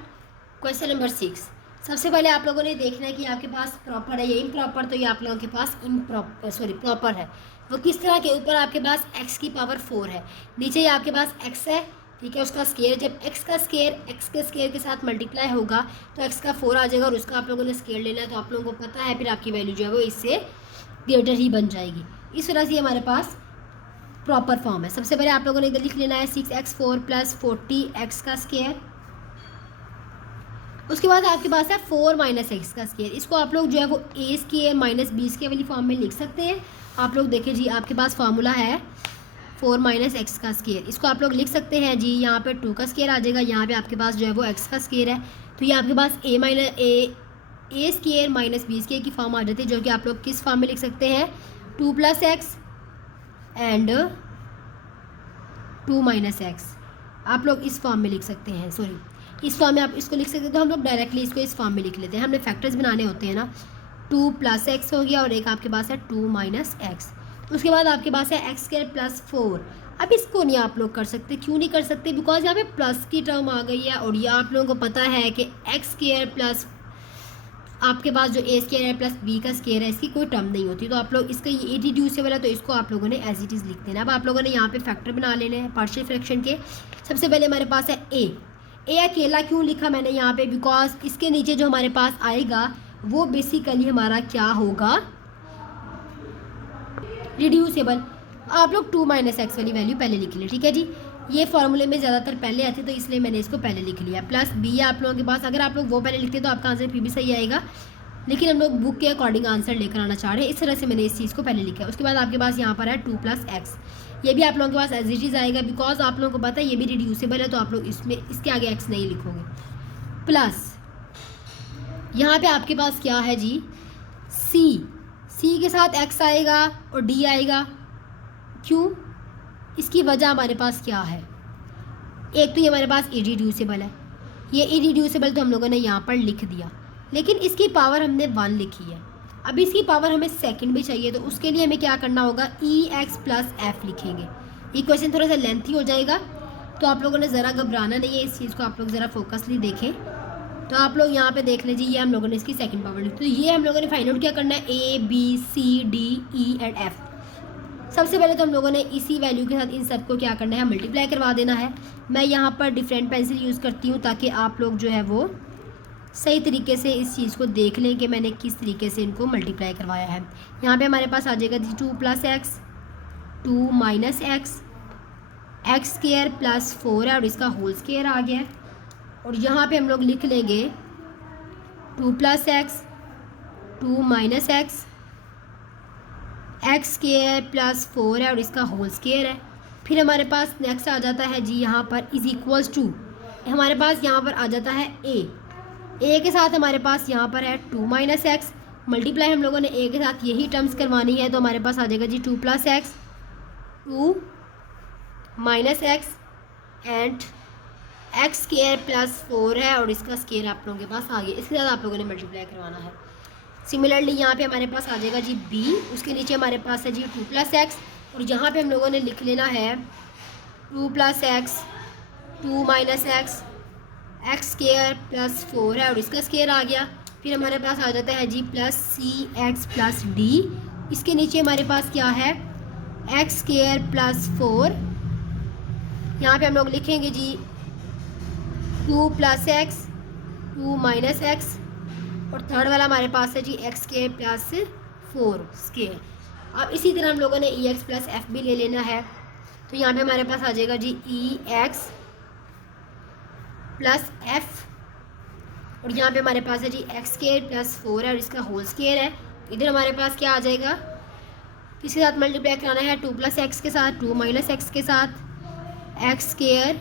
क्वेश्चन नंबर 6। सबसे पहले आप लोगों ने देखना है कि आपके पास प्रॉपर है या इम्प्रॉपर। तो ये आप लोगों के पास प्रॉपर है। वो किस तरह के, ऊपर आपके पास x की पावर 4 है, नीचे ही आपके पास x है, ठीक है, उसका स्क्वायर। जब x का स्क्वायर x के स्क्वायर के साथ मल्टीप्लाई होगा तो x का 4 आ जाएगा और उसका आप लोगों ने स्क्वायर लेना है। तो आप लोगों को पता है फिर आपकी वैल्यू जो है वो इससे ग्रेटर ही बन जाएगी। इस तरह से हमारे पास प्रॉपर फॉर्म है। सबसे पहले आप लोगों ने इधर लिख लेना है 6x4 प्लस 40x का स्क्वायर। उसके बाद आपके पास है 4 माइनस एक्स का स्क्वायर। इसको आप लोग जो है वो ए स्क्वायर माइनस बी स्क्वायर वाली फॉर्म में लिख सकते हैं। आप लोग देखें जी आपके पास फार्मूला है 4 माइनस एक्स का स्क्वायर। इसको आप लोग लिख सकते हैं जी, यहाँ पे 2 का स्क्वायर आ जाएगा, यहाँ पे आपके पास जो है वो एक्स का स्क्वायर है। तो ये आपके पास ए स्क्वायर माइनस बी स्क्वायर की फॉर्म आ जाती है, जो कि आप लोग किस फॉर्म में लिख सकते हैं 2 plus x and 2 minus x. आप लोग इस फॉर्म में लिख सकते हैं, सॉरी इस फॉर्म में आप इसको लिख सकते हैं। तो हम लोग डायरेक्टली इसको इस फॉर्म में लिख लेते हैं। हमने फैक्टर्स बनाने होते हैं ना, 2 प्लस एक्स हो गया और एक आपके पास है 2 माइनस एक्स। उसके बाद आपके पास है एक्स स्क्वायर प्लस 4। अब इसको नहीं आप लोग कर सकते, क्यों नहीं कर सकते, बिकॉज यहाँ पे प्लस की टर्म आ गई है और ये आप लोगों को पता है कि एक्स स्क्वायर प्लस आपके पास जो ए स्क्वायर है प्लस बी का स्क्वायर है, इसकी कोई टर्म नहीं होती। तो आप लोग इसका ये इरेड्यूसिबल है तो इसको आप लोगों ने एज इट इज़ लिख देना। अब आप लोगों ने यहाँ पे फैक्टर बना लेने हैं पार्शियल फ्रैक्शन के। सबसे पहले हमारे पास है ए अकेला क्यों लिखा मैंने यहाँ पे, बिकॉज इसके नीचे जो हमारे पास आएगा वो बेसिकली हमारा क्या होगा, रिड्यूसेबल। आप लोग 2 माइनस एक्स वाली वैल्यू पहले लिख लें, ठीक है जी। ये फॉर्मूले में ज़्यादातर पहले आती है तो इसलिए मैंने इसको पहले लिख लिया। प्लस बी आप लोगों के पास, अगर आप लोग वो पहले लिखते तो आपका आंसर फिर भी सही आएगा, लेकिन हम लोग बुक के अकॉर्डिंग आंसर लेकर आना चाह रहे हैं, इस तरह से मैंने इस चीज़ को पहले लिखा है। उसके बाद आपके पास यहाँ पर है 2 प्लस एक्स। ये भी आप लोगों के पास एज इट इज़ आएगा, बिकॉज आप लोगों को पता है ये भी रिड्यूसेबल है तो आप लोग इसमें इसके आगे एक्स नहीं लिखोगे। प्लस यहाँ पे आपके पास क्या है जी सी के साथ एक्स आएगा और डी आएगा। क्यों, इसकी वजह हमारे पास क्या है, एक तो ये हमारे पास इरिड्यूसेबल है, ये इरिड्यूसेबल तो हम लोगों ने यहाँ पर लिख दिया, लेकिन इसकी पावर हमने 1 लिखी है। अब इसकी पावर हमें सेकंड भी चाहिए, तो उसके लिए हमें क्या करना होगा, ई एक्स प्लस एफ लिखेंगे। ये क्वेश्चन थोड़ा सा लेंथी हो जाएगा तो आप लोगों ने ज़रा घबराना नहीं है, इस चीज़ को आप लोग ज़रा फोकसली देखें। तो आप लोग यहाँ पे देख लीजिए, ये हम लोगों ने इसकी सेकंड पावर लिखी। तो ये हम लोगों ने फाइंड आउट क्या करना है, A B C D E and F. सबसे पहले तो हम लोगों ने इसी वैल्यू के साथ इन सबको क्या करना है, मल्टीप्लाई करवा देना है। मैं यहाँ पर डिफरेंट पेंसिल यूज़ करती हूँ ताकि आप लोग जो है वो सही तरीके से इस चीज़ को देख लें कि मैंने किस तरीके से इनको मल्टीप्लाई करवाया है। यहाँ पे हमारे पास आ जाएगा जी 2 + x, 2 - x, x square plus 4 है और इसका होल स्क्वायर आ गया है। और यहाँ पे हम लोग लिख लेंगे 2 + x, 2 - x, x square plus 4 है और इसका होल स्क्वायर है। फिर हमारे पास नेक्स्ट आ जाता है जी यहाँ पर इज़ इक्वल्स टू, हमारे पास यहाँ पर आ जाता है ए के साथ हमारे पास यहाँ पर है 2 - x, मल्टीप्लाई हम लोगों ने ए के साथ यही टर्म्स करवानी है, तो हमारे पास आ जाएगा जी 2 + x, 2 - x and x square plus 4 है और इसका स्क्वायर आप लोगों के पास आ गया। इसके साथ आप लोगों ने मल्टीप्लाई करवाना है। सिमिलरली यहाँ पे हमारे पास आ जाएगा जी b, उसके नीचे हमारे पास है जी 2 + x और यहाँ पे हम लोगों ने लिख लेना है 2 + x, 2 - x, x square plus 4 है और इसका स्क्वायर आ गया। फिर हमारे पास आ जाता है जी प्लस cx प्लस d, इसके नीचे हमारे पास क्या है एक्स स्क्वायर प्लस 4, यहाँ पे हम लोग लिखेंगे जी 2 + x, 2 - x और थर्ड वाला हमारे पास है जी एक्स स्क्वायर प्लस 4 स्क्वायर। अब इसी तरह हम लोगों ने ई एक्स प्लस एफ भी ले लेना है, तो यहाँ पे हमारे पास आ जाएगा जी ई एक्स प्लस एफ और यहाँ पे हमारे पास है जी एक्स स्क्वायर प्लस 4 है और इसका होल स्क्वायर है। इधर हमारे पास क्या आ जाएगा, किसके साथ मल्टीप्लाई कराना है 2 + x के साथ, 2 - x के साथ, एक्स स्क्वायर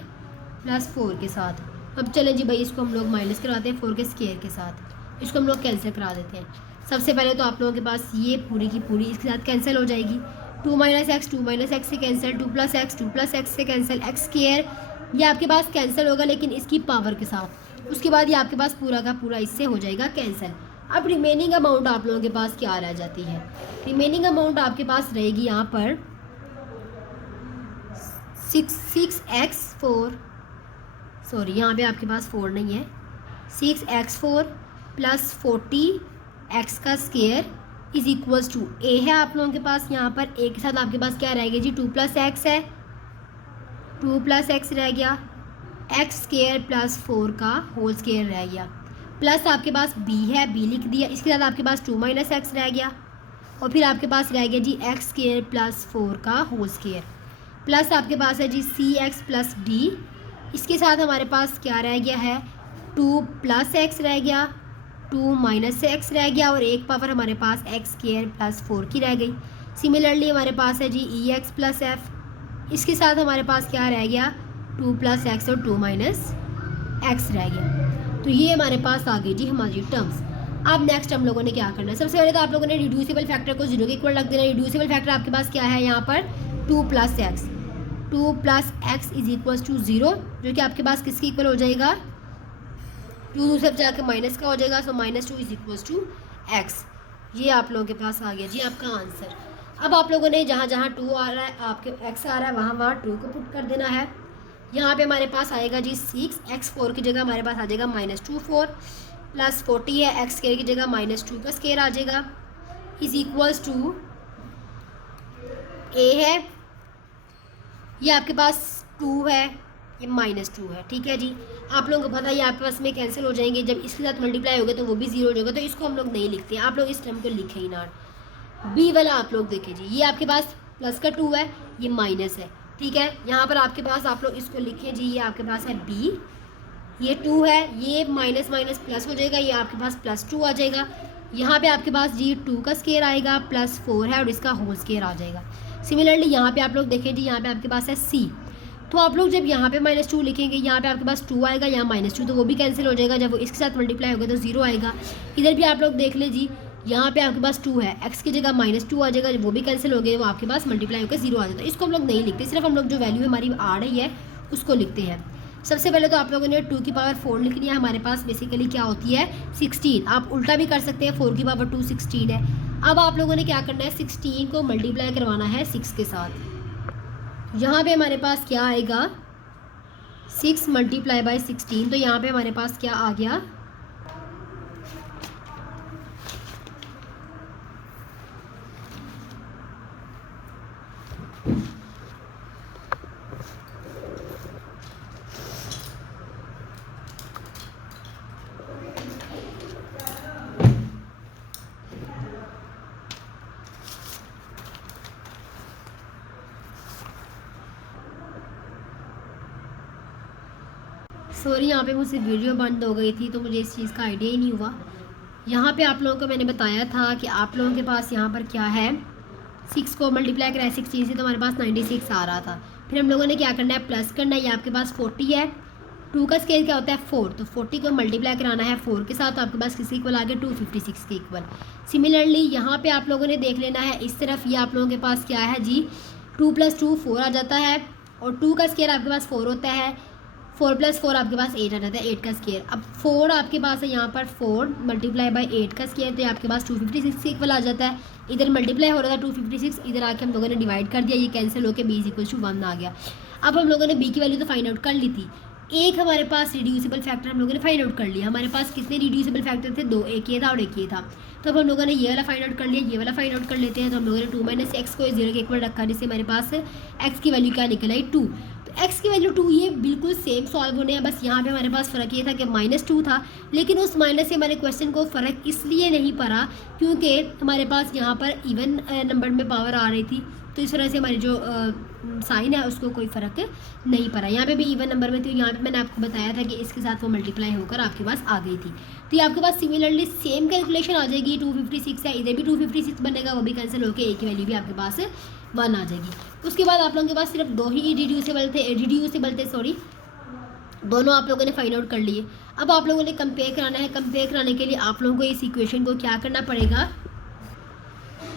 प्लस 4 के साथ। अब चलें जी भाई इसको हम लोग माइनस करवाते हैं 4 के स्क्वायर के साथ, इसको हम लोग कैंसिल करा देते हैं। सबसे पहले तो आप लोगों के पास ये पूरी की पूरी इसके साथ कैंसिल हो जाएगी, 2 - x, 2 - x से कैंसिल, 2 + x, 2 + x से कैंसिल, एक्स स्क्वायर ये आपके पास कैंसिल होगा लेकिन इसकी पावर के साथ। उसके बाद ये आपके पास पूरा का पूरा इससे हो जाएगा कैंसिल। अब रिमेनिंग अमाउंट आप लोगों के पास क्या रह जाती है, रिमेनिंग अमाउंट आपके पास रहेगी यहाँ पर 6x4, सॉरी यहाँ पे आपके पास 4 नहीं है, 6x4 प्लस 40x का स्क्वायर इज इक्वल्स टू ए है आप लोगों के पास। यहाँ पर ए के साथ आपके पास क्या रहेगा जी 2 + x है, 2 + x रह गया, एक्स स्क्वायर प्लस 4 का होल स्क्वायर रह गया, प्लस आपके पास b है, b लिख दिया, इसके साथ आपके पास 2 - x रह गया और फिर आपके पास रह गया जी एक्स स्क्वायर प्लस 4 का होल स्क्वायर, प्लस आपके पास है जी cx प्लस d, इसके साथ हमारे पास क्या रह गया है 2 + x रह गया, 2 - x रह गया और एक पावर हमारे पास एक्स स्क्वायर प्लस 4 की रह गई। सिमिलरली हमारे पास है जी ई एक्स प्लस एफ, इसके साथ हमारे पास क्या रह गया 2 + x और 2 - x रह गया। तो ये हमारे पास आ गई जी हमारी टर्म्स। अब नेक्स्ट हम लोगों ने क्या करना है, सबसे पहले तो आप लोगों ने रिड्यूसिबल फैक्टर को 0 के इक्वल रख देना। रिड्यूसिबल फैक्टर आपके पास क्या है यहाँ पर 2 + x, 2 + x is equals to 0, जो कि आपके पास किसके इक्वल हो जाएगा 2 दूसरे पर जाकर माइनस का हो जाएगा, सो -2 इज इक्वल्स टू x। ये आप लोगों के पास आ गया जी आपका आंसर। अब आप लोगों ने जहाँ जहाँ 2 आ रहा है आपके x आ रहा है वहाँ वहाँ 2 को पुट कर देना है। यहाँ पे हमारे पास आएगा जी 6x4 की जगह हमारे पास आ जाएगा -24 प्लस 40 है, एक्स स्क्वायर की जगह -2 का स्क्वायर आ जाएगा इज इक्वल्स टू a है, ये आपके पास 2 है, ये -2 है। ठीक है जी, आप लोगों को पता है ये आपके पास में कैंसिल हो जाएंगे, जब इसके साथ मल्टीप्लाई होगा तो वो भी 0 हो जाएगा, तो इसको हम लोग नहीं लिखते हैं, आप लोग इस टर्म को लिखे ही ना। बी वाला आप लोग देखें जी, ये आपके पास प्लस का 2 है, ये माइनस है। ठीक है, यहाँ पर आपके पास आप लोग इसको लिखें जी, ये आपके पास है बी, ये 2 है, ये माइनस माइनस प्लस हो जाएगा, ये आपके पास +2 आ जाएगा। यहाँ पे आपके पास जी 2 का स्क्वायर आएगा, +4 है और इसका होल स्क्वायर आ जाएगा। सिमिलरली यहाँ पे आप लोग देखें जी, यहाँ पे आपके पास है सी, तो आप लोग जब यहाँ पे -2 लिखेंगे, यहाँ पे आपके पास 2 आएगा, यहाँ -2, तो वो भी कैंसिल हो जाएगा, जब वो इसके साथ मल्टीप्लाई होगा तो 0 आएगा। इधर भी आप लोग देख ले जी, यहाँ पे आपके पास 2 है, एक्स की जगह -2 आ जाएगा, वो भी कैंसिल हो गया, वो आपके पास मल्टीप्लाई होकर 0 आ जाता है। इसको हम लोग नहीं लिखते, सिर्फ हम लोग जो वैल्यू हमारी आ रही है उसको लिखते हैं। सबसे पहले तो आप लोगों ने 2 की पावर 4 लिखनी है, हमारे पास बेसिकली क्या होती है 16, आप उल्टा भी कर सकते हैं, 4 की पावर 2 16 है। अब आप लोगों ने क्या करना है 16 को मल्टीप्लाई करवाना है 6 के साथ। यहाँ पे हमारे पास क्या आएगा 6 × 16, तो यहाँ पे हमारे पास क्या आ गया 8 सॉरी, यहाँ पे मुझसे वीडियो बंद हो गई थी तो मुझे इस चीज़ का आइडिया ही नहीं हुआ। यहाँ पे आप लोगों को मैंने बताया था कि आप लोगों के पास यहाँ पर क्या है, 6 को मल्टीप्लाई करा है 16 से तो हमारे पास 96 आ रहा था। फिर हम लोगों ने क्या करना है, प्लस करना है। ये आपके पास 40 है, 2 का स्केयर क्या होता है 4, तो 40 को मल्टीप्लाई कराना है 4 के साथ, तो आपके पास किसके इक्वल आ गया 256 के इक्वल। सिमिलरली यहाँ पे आप लोगों ने देख लेना है इस तरफ, ये आप लोगों के पास क्या है जी, 2 + 2 4 आ जाता है, और 2 का स्केयर आपके पास 4 होता है, 4 + 4 आपके पास 8 आ जाता है, 8 का स्केयर। अब 4 आपके पास है यहाँ पर 4 × 8 का स्केयर, तो आपके पास 256 के इक्वल आ जाता है। इधर मल्टीप्लाई हो रहा था 256, इधर आके हम लोगों ने डिवाइड कर दिया, ये कैंसिल होकर b = 1 आ गया। अब हम लोगों ने b की वैल्यू तो फाइंड आउट कर ली थी। एक हमारे पास रिड्यूसिबल फैक्टर हम लोगों ने फाइंड आउट कर लिया। हमारे पास कितने रिड्यूसिबल फैक्टर थे, 2, एक ये था और एक ये था। तो अब हम लोगों ने ये वाला फाइंड आउट कर लिया, ये वाला फाइंड आउट कर लेते हैं। तो हम लोगों ने 2 - x को 0 के इक्वल रखा, जिससे हमारे पास x की वैल्यू क्या निकल आई 2। तो x की वैल्यू 2, ये बिल्कुल सेम सॉल्व होने हैं, बस यहाँ पे हमारे पास फ़र्क ये था कि -2 था, लेकिन उस माइनस से हमारे क्वेश्चन को फ़र्क इसलिए नहीं पड़ा क्योंकि हमारे पास यहाँ पर इवन नंबर में पावर आ रही थी, तो इस वजह से हमारी जो साइन है उसको कोई फ़र्क नहीं पड़ा। यहाँ पे भी इवन नंबर में थी, यहाँ पे मैंने आपको बताया था कि इसके साथ वो मल्टीप्लाई होकर आपके पास आ गई थी। तो ये आपके पास सिमिलरली सेम कैलकुलेशन आ जाएगी, 256 है, इधर भी 256 बनेगा, वो भी कैंसिल होकर एक की वैल्यू भी आपके पास 1 आ जाएगी। उसके बाद आप लोगों के पास सिर्फ 2 ही रिड्यूसिबल थे, सॉरी, दोनों आप लोगों ने फाइंड आउट कर लिए। अब आप लोगों ने कंपेयर कराना है। कंपेयर कराने के लिए आप लोगों को इस इक्वेशन को क्या करना पड़ेगा,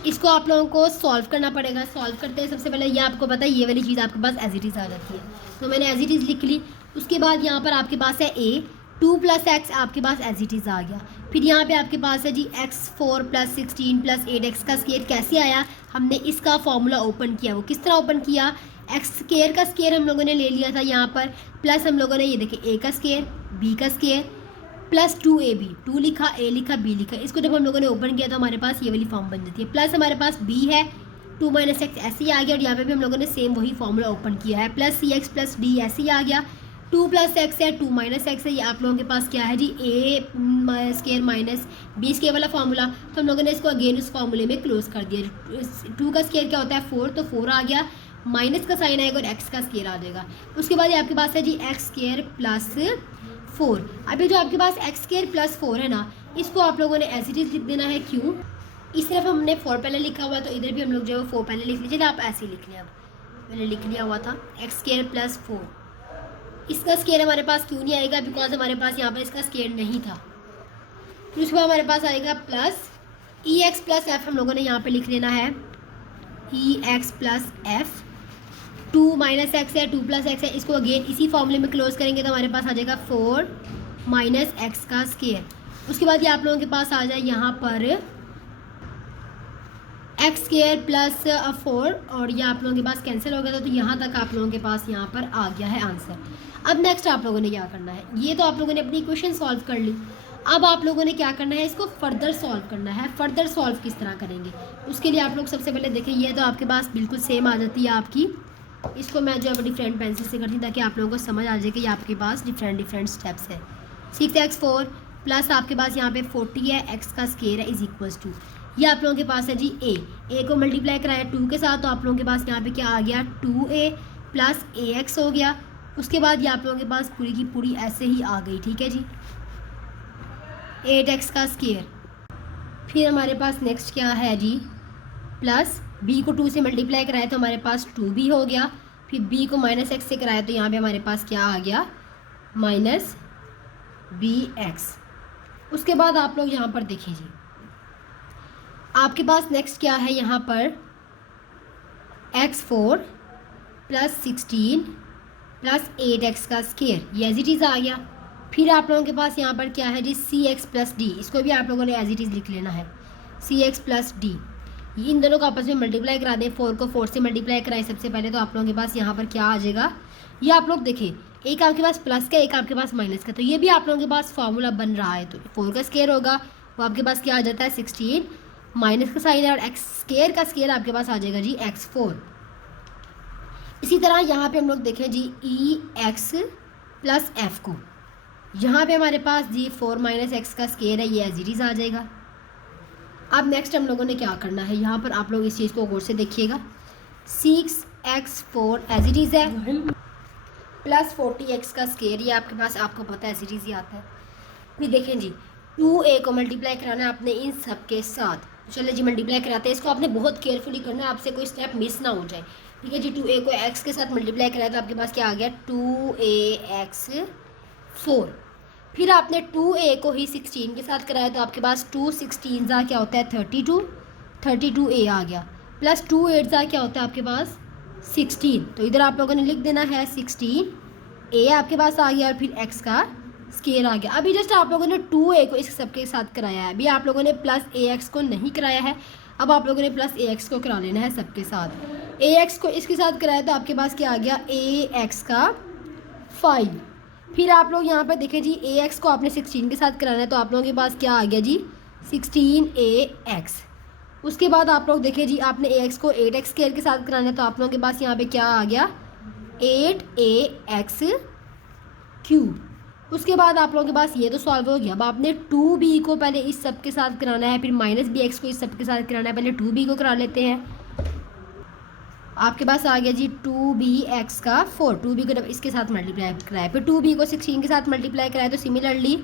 इसको आप लोगों को सॉल्व करना पड़ेगा। सॉल्व करते हैं सबसे पहले, ये आपको पता है ये वाली चीज़ आपके पास एज इट इज़ आ जाती है, तो मैंने एज इट इज़ लिख ली। उसके बाद यहाँ पर आपके पास है a, 2 + x आपके पास एज इट इज़ आ गया। फिर यहाँ पे आपके पास है जी x4 + 16 + 8x का स्केयर कैसे आया, हमने इसका फॉर्मूला ओपन किया। वो किस तरह ओपन किया, x स्केयर का स्केयर हम लोगों ने ले लिया था यहाँ पर, प्लस हम लोगों ने ये देखिए a का स्केयर, b का स्केयर, प्लस 2ab, 2 लिखा, a लिखा, b लिखा। इसको जब हम लोगों ने ओपन किया तो हमारे पास ये वाली फॉर्म बन जाती है। प्लस हमारे पास b है, 2 - x ऐसे ही आ गया, और यहाँ पे भी हम लोगों ने सेम वही फॉर्मूला ओपन किया है, प्लस cx + d ऐसे ही आ गया। 2 + x है, 2 - x है, ये आप लोगों के पास क्या है जी, a square minus b square वाला फार्मूला। तो हम लोगों ने इसको अगेन उस फार्मूले में क्लोज कर दिया। 2 का स्केयर क्या होता है 4, तो 4 आ गया, माइनस का साइन आएगा और x का स्केयर आ जाएगा। उसके बाद ये आपके पास है जी x स्केयर + 4। अभी जो आपके पास x स्केयर + 4 है ना, इसको आप लोगों ने एज इट इज़ लिख देना है। क्यों, इस तरफ हमने 4 पहले लिखा हुआ है, तो इधर भी हम लोग जो है 4 पहले लिख लीजिए। आप ऐसे ही लिख लें, अब मैंने लिख लिया हुआ था x स्केयर + 4। इसका स्केयर हमारे पास क्यों नहीं आएगा, बिकॉज हमारे पास यहाँ पर इसका स्केयर नहीं था। फिर उसके बाद हमारे पास आएगा प्लस ex + f, हम लोगों ने यहाँ पर लिख लेना है ex + f। 2 - x है, 2 + x है, इसको अगेन इसी फॉर्मूले में क्लोज करेंगे तो हमारे पास आ जाएगा 4 - x का स्केयर। उसके बाद ये आप लोगों के पास आ जाए यहाँ पर x स्केयर + 4, और ये आप लोगों के पास कैंसिल हो गया था, तो यहाँ तक आप लोगों के पास यहाँ पर आ गया है आंसर। अब नेक्स्ट आप लोगों ने क्या करना है, ये तो आप लोगों ने अपनी इक्वेशन सॉल्व कर ली। अब आप लोगों ने क्या करना है, इसको फर्दर सॉल्व करना है। फर्दर सॉल्व किस तरह करेंगे, उसके लिए आप लोग सबसे पहले देखें, ये तो आपके पास बिल्कुल सेम आ जाती है आपकी। इसको मैं जो है डिफरेंट पेंसिल से करती हूँ ताकि आप लोगों को समझ आ जाए कि ये आपके पास डिफरेंट स्टेप्स है। 6x4 प्लस आपके पास यहाँ पे 40 है, x का स्केयर है = 2। ये आप लोगों के पास है जी a को मल्टीप्लाई कराया 2 के साथ, तो आप लोगों के पास यहाँ पे क्या आ गया 2a + ax हो गया। उसके बाद ये आप लोगों के पास पूरी की पूरी ऐसे ही आ गई, ठीक है जी, 8x का स्केयर। फिर हमारे पास नेक्स्ट क्या है जी, प्लस b को 2 से मल्टीप्लाई कराया तो हमारे पास 2b हो गया। फिर b को -x से कराया तो यहाँ पे हमारे पास क्या आ गया -bx। उसके बाद आप लोग यहाँ पर देखिए जी, आपके पास नेक्स्ट क्या है, यहाँ पर x4 + 16 + 8x का स्केयर, ये एज इट इज़ आ गया। फिर आप लोगों के पास यहाँ पर क्या है जी, cx + d, इसको भी आप लोगों ने एज इट इज़ लिख लेना है, cx + d। ये इन दोनों को आपस में मल्टीप्लाई करा दें, 4 को 4 से मल्टीप्लाई कराएं सबसे पहले, तो आप लोगों के पास यहाँ पर क्या आ जाएगा, ये आप लोग देखें, एक आपके पास प्लस का, एक आपके पास माइनस का, तो ये भी आप लोगों के पास फार्मूला बन रहा है। तो 4 का स्केयर होगा, वो आपके पास क्या आ जाता है 16, माइनस का साइन है, और x स्केयर का स्केयर आपके पास आ जाएगा जी x4। इसी तरह यहाँ पे हम लोग देखें जी ex + f को, यहाँ पे हमारे पास जी 4 - x का स्केयर है, ये एज इट इज़ आ जाएगा। अब नेक्स्ट हम लोगों ने क्या करना है, यहाँ पर आप लोग इस चीज़ को गौर से देखिएगा, 6x4 एज इट इज़ है, प्लस 40x का स्केयर, ये आपके पास आपको पता है सीरीज ही आता है। फिर देखें जी 2a को मल्टीप्लाई कराना है आपने इन सब के साथ। चलिए जी मल्टीप्लाई कराते हैं। इसको आपने बहुत केयरफुली करना है, आपसे कोई स्टेप मिस ना हो जाए। ठीक है जी 2a को x के साथ मल्टीप्लाई कराया तो आपके पास क्या आ गया 2ax 4। फिर आपने 2a को ही 16 के साथ कराया तो आपके पास 2 16 जा क्या होता है 32a आ गया, प्लस 2 8 जा क्या होता है आपके पास 16। तो इधर आप लोगों ने लिख देना है 16a आपके पास आ गया और फिर x का स्केयर आ गया। अभी जस्ट आप लोगों ने 2a को इस सबके साथ कराया है, अभी आप लोगों ने प्लस ax को नहीं कराया है। अब आप लोगों ने प्लस ax को करा लेना है सबके साथ। ax को इसके साथ कराया तो आपके पास क्या आ गया ax का 5। फिर आप लोग यहाँ पर देखें जी ax को आपने 16 के साथ कराना है तो आप लोगों के पास क्या आ गया जी 16ax। उसके बाद आप लोग देखें जी आपने ax को 8x स्केयर के साथ कराना है तो आप लोगों के पास यहाँ पे क्या आ गया 8ax क्यूब। उसके बाद आप लोगों के पास ये तो सॉल्व हो गया। अब आपने 2b को पहले इस सब के साथ कराना है, फिर माइनस bx को इस सब के साथ कराना है। पहले 2b को करा लेते हैं। आपके पास आ गया जी 2bx का 4। 2b को जब इसके साथ मल्टीप्लाई कराया फिर 2b को 16 के साथ मल्टीप्लाई कराया तो सिमिलरली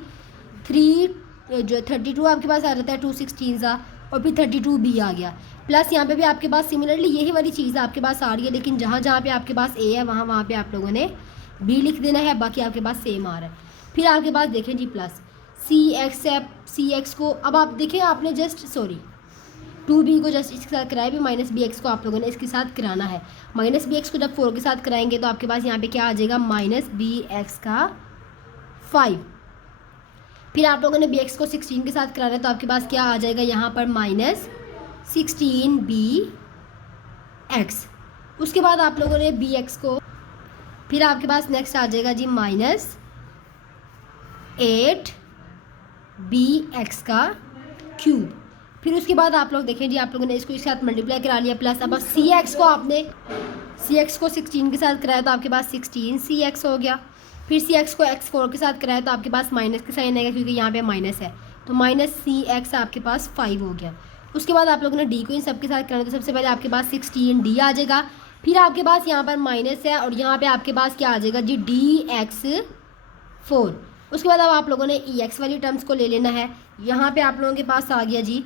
32 आपके पास आ जाता है 2 16 का और फिर 32b आ गया। प्लस यहाँ पे भी आपके पास सिमिलरली यही वाली चीज़ आपके पास आ रही है, लेकिन जहाँ जहाँ पे आपके पास a है वहाँ पे आप लोगों ने b लिख देना है, बाकी आपके पास सेम आ रहा है। फिर आपके पास देखें जी प्लस cx को अब आप देखें आपने जस्ट 2b को जस्ट इसके साथ कराया, भी माइनस bx को आप लोगों ने इसके साथ कराना है। माइनस bx को जब 4 के साथ कराएंगे तो आपके पास यहाँ पे क्या आ जाएगा माइनस bx का 5। फिर आप लोगों ने bx को 16 के साथ कराना है तो आपके पास क्या आ जाएगा यहाँ पर माइनस 16bx। उसके बाद आप लोगों ने bx को फिर आपके पास नेक्स्ट आ जाएगा जी माइनस 8bx का क्यूब। फिर उसके बाद आप लोग देखें जी आप लोगों ने इसको इसके साथ मल्टीप्लाई करा लिया प्लस अब cx को आपने cx को 16 के साथ कराया तो आपके पास 16cx हो गया। फिर cx को x4 के साथ कराया तो आपके पास माइनस का साइन आएगा क्योंकि यहाँ पे माइनस है तो माइनस cx आपके पास 5 हो गया। उसके बाद आप लोगों ने d को इन सब के साथ कराना तो सबसे पहले आपके पास 16d आ जाएगा। फिर आपके पास यहाँ पर माइनस है और यहाँ पर आपके पास क्या आ जाएगा जी dx4। उसके बाद अब आप लोगों ने ex वाली टर्म्स को ले लेना है। यहाँ पे आप लोगों के पास आ गया जी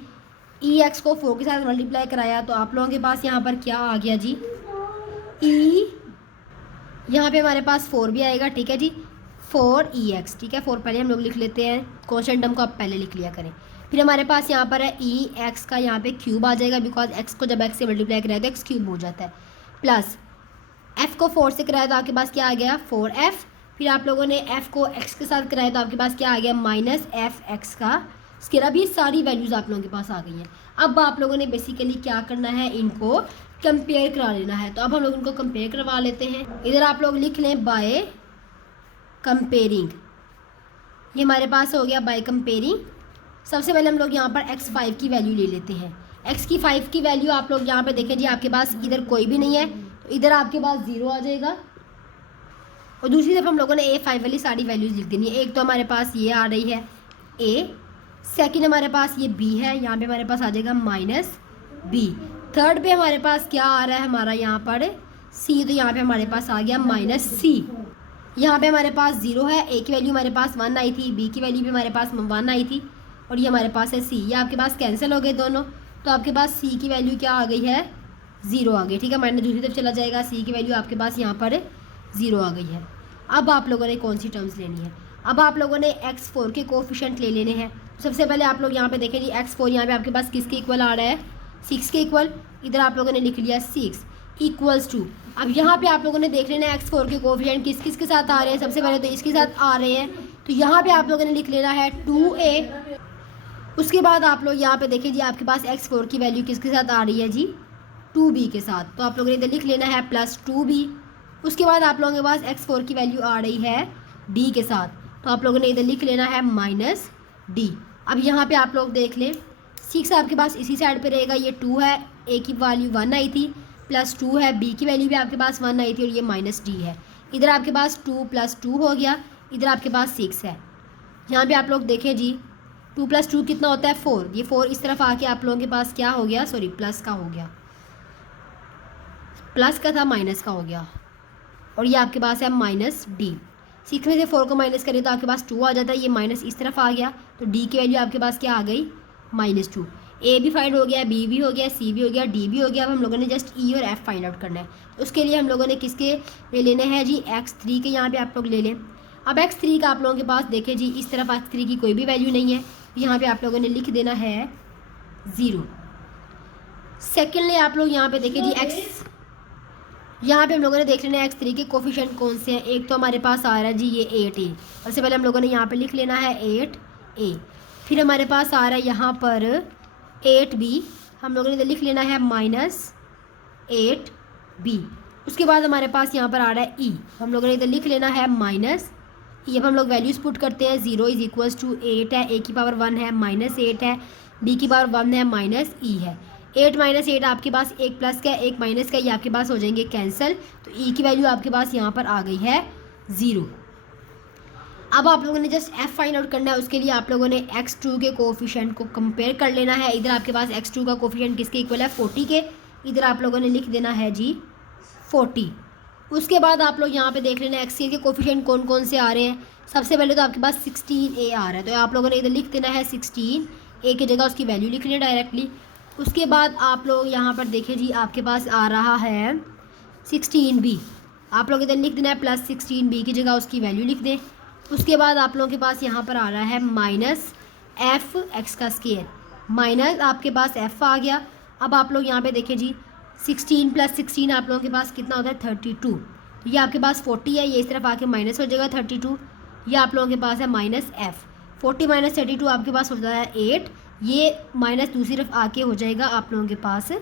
ex को 4 के साथ मल्टीप्लाई कराया तो आप लोगों के पास यहाँ पर क्या आ गया जी यहाँ पे हमारे पास 4 भी आएगा। ठीक है जी 4ex। ठीक है 4 पहले हम लोग लिख लेते हैं, कॉन्स्टेंट टर्म को आप पहले लिख लिया करें। फिर हमारे पास यहाँ पर है ex का यहाँ पे क्यूब आ जाएगा बिकॉज x को जब x से मल्टीप्लाई कराया तो x क्यूब हो जाता है। प्लस f को 4 से कराया तो आपके पास क्या आ गया 4f। फिर आप लोगों ने f को x के साथ कराया तो आपके पास क्या आ गया माइनस fx का स्केयर। अब ये सारी वैल्यूज़ आप लोगों के पास आ गई हैं। अब आप लोगों ने बेसिकली क्या करना है इनको कंपेयर करा लेना है। तो अब हम लोग इनको कंपेयर करवा लेते हैं। इधर आप लोग लिख लें बाय कंपेयरिंग। ये हमारे पास हो गया बाय कंपेयरिंग। सबसे पहले हम लोग यहाँ पर x5 की वैल्यू ले लेते हैं। x की 5 की वैल्यू आप लोग यहाँ पे देखें जी आपके पास इधर कोई भी नहीं है तो इधर आपके पास 0 आ जाएगा और दूसरी तरफ हम लोगों ने a5 वाली सारी वैल्यूज़ लिख देनी है। एक तो हमारे पास ये आ रही है a, सेकंड हमारे पास ये b है, यहाँ पे हमारे पास आ जाएगा माइनस b। थर्ड पे हमारे पास क्या आ रहा है हमारा यहाँ पर c, तो यहाँ पे हमारे पास आ गया माइनस c। यहाँ पे हमारे पास 0 है, a की वैल्यू हमारे पास 1 आई थी, b की वैल्यू भी हमारे पास 1 आई थी और ये हमारे पास है c। ये आपके पास कैंसिल हो गए दोनों तो आपके पास c की वैल्यू क्या आ गई है 0 आ गई। ठीक है माइनस दूसरी तरफ चला जाएगा, c की वैल्यू आपके पास यहाँ पर 0 आ गई है। अब आप लोगों ने कौन सी टर्म्स लेनी है, अब आप लोगों ने x4 के कोफिशिएंट ले लेने हैं। सबसे पहले आप लोग यहाँ पे देखें जी x4 यहाँ पे आपके पास किसके इक्वल आ रहा है 6 के इक्वल। इधर आप लोगों ने लिख लिया 6 इक्वल्स टू। अब यहाँ पे आप लोगों ने देख लेना है x4 के कोफिशिएंट किस किस के साथ आ रहे हैं। सबसे पहले तो इसके साथ आ रहे हैं तो यहाँ पे आप लोगों ने लिख लेना है 2a। उसके बाद आप लोग यहाँ पे देखें जी आपके पास x4 की वैल्यू किसके साथ आ रही है जी 2b के साथ, तो आप लोगों ने इधर लिख लेना है प्लस 2b। उसके बाद आप लोगों के पास x4 की वैल्यू आ रही है d के साथ, तो आप लोगों ने इधर लिख लेना है माइनस d। अब यहाँ पे आप लोग देख लें 6 आपके पास इसी साइड पे रहेगा, ये 2 है, a की वैल्यू 1 आई थी प्लस 2 है, b की वैल्यू भी आपके पास 1 आई थी और ये माइनस d है। इधर आपके पास 2 प्लस 2 हो गया, इधर आपके पास 6 है। यहाँ पे आप लोग देखें जी 2 प्लस 2 कितना होता है 4, ये 4 इस तरफ आके आप लोगों के पास क्या हो गया, सॉरी प्लस का हो गया, प्लस का था माइनस का हो गया। और ये आपके पास है माइनस डी। 6 में से 4 को माइनस करें तो आपके पास 2 आ जाता है, ये माइनस इस तरफ आ गया, तो डी की वैल्यू आपके पास क्या आ गई, -2। ए भी फाइंड हो गया, बी भी हो गया, सी भी हो गया, डी भी हो गया। अब हम लोगों ने जस्ट ई और एफ फाइंड आउट करना है। उसके लिए हम लोगों ने किसके ले लेने हैं जी, x3 के यहाँ पे आप लोग ले लें। अब x3 का आप लोगों के पास देखें जी, इस तरफ x3 की कोई भी वैल्यू नहीं है, यहाँ पे आप लोगों ने लिख देना है 0। सेकेंडली आप लोग यहाँ पे देखें जी यहाँ पे हम लोगों ने देख लेना है x3 के कोफिशिएंट कौन से हैं। एक तो हमारे पास आ रहा है जी ये 8a, सबसे पहले हम लोगों ने यहाँ पे लिख लेना है 8a। फिर हमारे पास आ रहा है यहाँ पर 8b, हम लोगों ने लिख लेना है -8b। उसके बाद हमारे पास यहाँ पर आ रहा है e, हम लोगों ने इधर लिख लेना है -e। अब हम लोग वैल्यूज़ पुट करते हैं। 0 = 8 है, a की पावर 1 है, -8 है, b की पावर 1 है, -e है। 8 - 8 आपके पास एक प्लस का एक माइनस का, ये आपके पास हो जाएंगे कैंसिल, तो e की वैल्यू आपके पास यहाँ पर आ गई है 0। अब आप लोगों ने जस्ट f फाइंड आउट करना है। उसके लिए आप लोगों ने x2 के कोफिशिएंट को कंपेयर कर लेना है। इधर आपके पास x2 का कोफिशिएंट किसके इक्वल है, 40 के, इधर आप लोगों ने लिख देना है जी 40। उसके बाद आप लोग यहाँ पे देख लेना x के कोफिशिएंट कौन कौन से आ रहे हैं। सबसे पहले तो आपके पास 16a आ रहा है, तो आप लोगों ने इधर लिख देना है 16a की जगह उसकी वैल्यू लिखनी है डायरेक्टली। उसके बाद आप लोग यहाँ पर देखें जी, आपके पास आ रहा है 16b, आप लोग इधर लिख देना है +16b की जगह उसकी वैल्यू लिख दें। उसके बाद आप लोगों के पास यहाँ पर आ रहा है -f(x²) माइनस आपके पास f आ गया। अब आप लोग यहाँ पे देखें जी, 16 + 16 आप लोगों के पास कितना होता है, 32। ये आपके पास 40 है, ये इस तरफ आके माइनस हो जाएगा 32। ये आप लोगों के पास है -f। 40 - 32 आपके पास हो जाता है 8, ये माइनस दूसरी तरफ आके हो जाएगा आप लोगों के पास,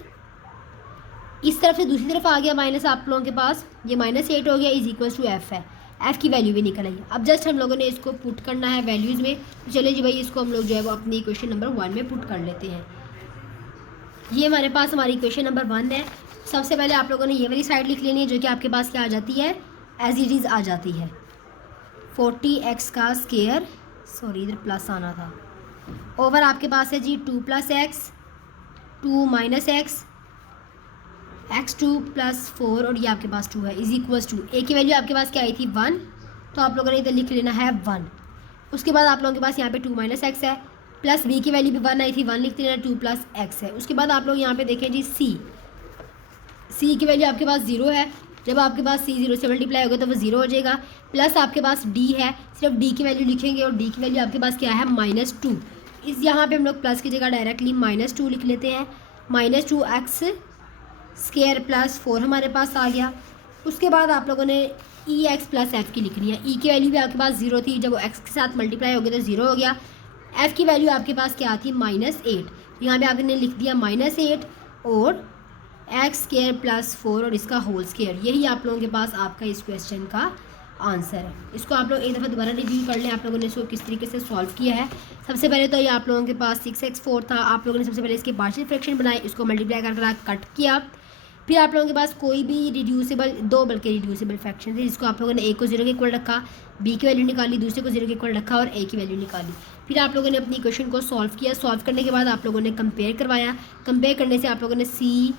इस तरफ से दूसरी तरफ आ गया माइनस, आप लोगों के पास ये -8 हो गया, = f है। f की वैल्यू भी निकल आई। अब जस्ट हम लोगों ने इसको पुट करना है वैल्यूज़ में। तो चलिए जी भाई, इसको हम लोग जो है वो अपनी इक्वेशन नंबर 1 में पुट कर लेते हैं। ये हमारे पास हमारी इक्वेशन नंबर 1 है। सबसे पहले आप लोगों ने ये वाली साइड लिख लेनी है, जो कि आपके पास क्या आ जाती है, एज इट इज़ आ जाती है 40x², सॉरी इधर प्लस आना था, ओवर आपके पास है जी 2 + x, 2 - x, x2 + 4 और ये आपके पास 2 है, = a की वैल्यू आपके पास क्या आई थी, 1, तो आप लोगों ने इधर लिख लेना है 1। उसके बाद आप लोगों के पास यहाँ पे 2 - x है, प्लस b की वैल्यू भी 1 आई थी, 1 लिख लेना, 2 + x है। उसके बाद आप लोग यहाँ पे देखें जी c की वैल्यू आपके पास 0 है। जब आपके पास c 0 से मल्टीप्लाई होगा तो वो 0 हो जाएगा। प्लस आपके पास d है, सिर्फ d की वैल्यू लिखेंगे और d की वैल्यू आपके पास क्या है, -2। इस यहाँ पे हम लोग प्लस की जगह डायरेक्टली -2 लिख लेते हैं। -2x² + 4 हमारे पास आ गया। उसके बाद आप लोगों ने ex + f की लिखनी है। e की वैल्यू भी आपके पास 0 थी, जब वो x के साथ मल्टीप्लाई हो गया तो 0 हो गया। f की वैल्यू आपके पास क्या थी, -8, यहाँ पे आपने लिख दिया -8 और x² + 4 और इसका होल स्क्वायर। यही आप लोगों के पास आपका इस क्वेश्चन का आंसर है। इसको आप लोग एक दफ़ा दोबारा रिव्यू कर लें, आप लोगों ने इसको किस तरीके से सॉल्व किया है। सबसे पहले तो ये आप लोगों के पास 6x4 था, आप लोगों ने सबसे पहले इसके पार्शियल फ्रैक्शन बनाए, इसको मल्टीप्लाई कर कट किया। फिर आप लोगों के पास कोई भी रिड्यूसिबल, दो बल्कि रिड्यूसिबल फ्रैक्शन थे, जिसको आप लोगों ने a को 0 के इक्वल रखा, b की वैल्यू निकाली, दूसरे को 0 के इक्वल रखा और a की वैल्यू निकाली। फिर आप लोगों ने अपनी इक्वेशन को सॉल्व किया। सॉल्व करने के बाद आप लोगों ने कंपेयर करवाया। कंपेयर करने से आप लोगों ने c,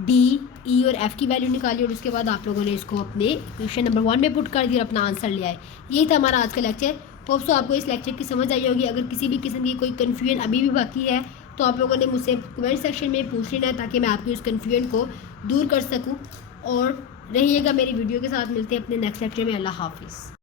d, e और f की वैल्यू निकाली और उसके बाद आप लोगों ने इसको अपने क्वेश्चन नंबर 1 में पुट कर दिया और अपना आंसर ले आए। यही था हमारा आज का लेक्चर। होप सो आपको इस लेक्चर की समझ आई होगी। अगर किसी भी किस्म की कोई कन्फ्यूजन अभी भी बाकी है तो आप लोगों ने मुझसे कमेंट सेक्शन में पूछ लेना है, ताकि मैं आपकी उस कन्फ्यूजन को दूर कर सकूं। और रहिएगा मेरी वीडियो के साथ। मिलते हैं अपने नेक्स्ट लेक्चर में। अल्लाह हाफिज़।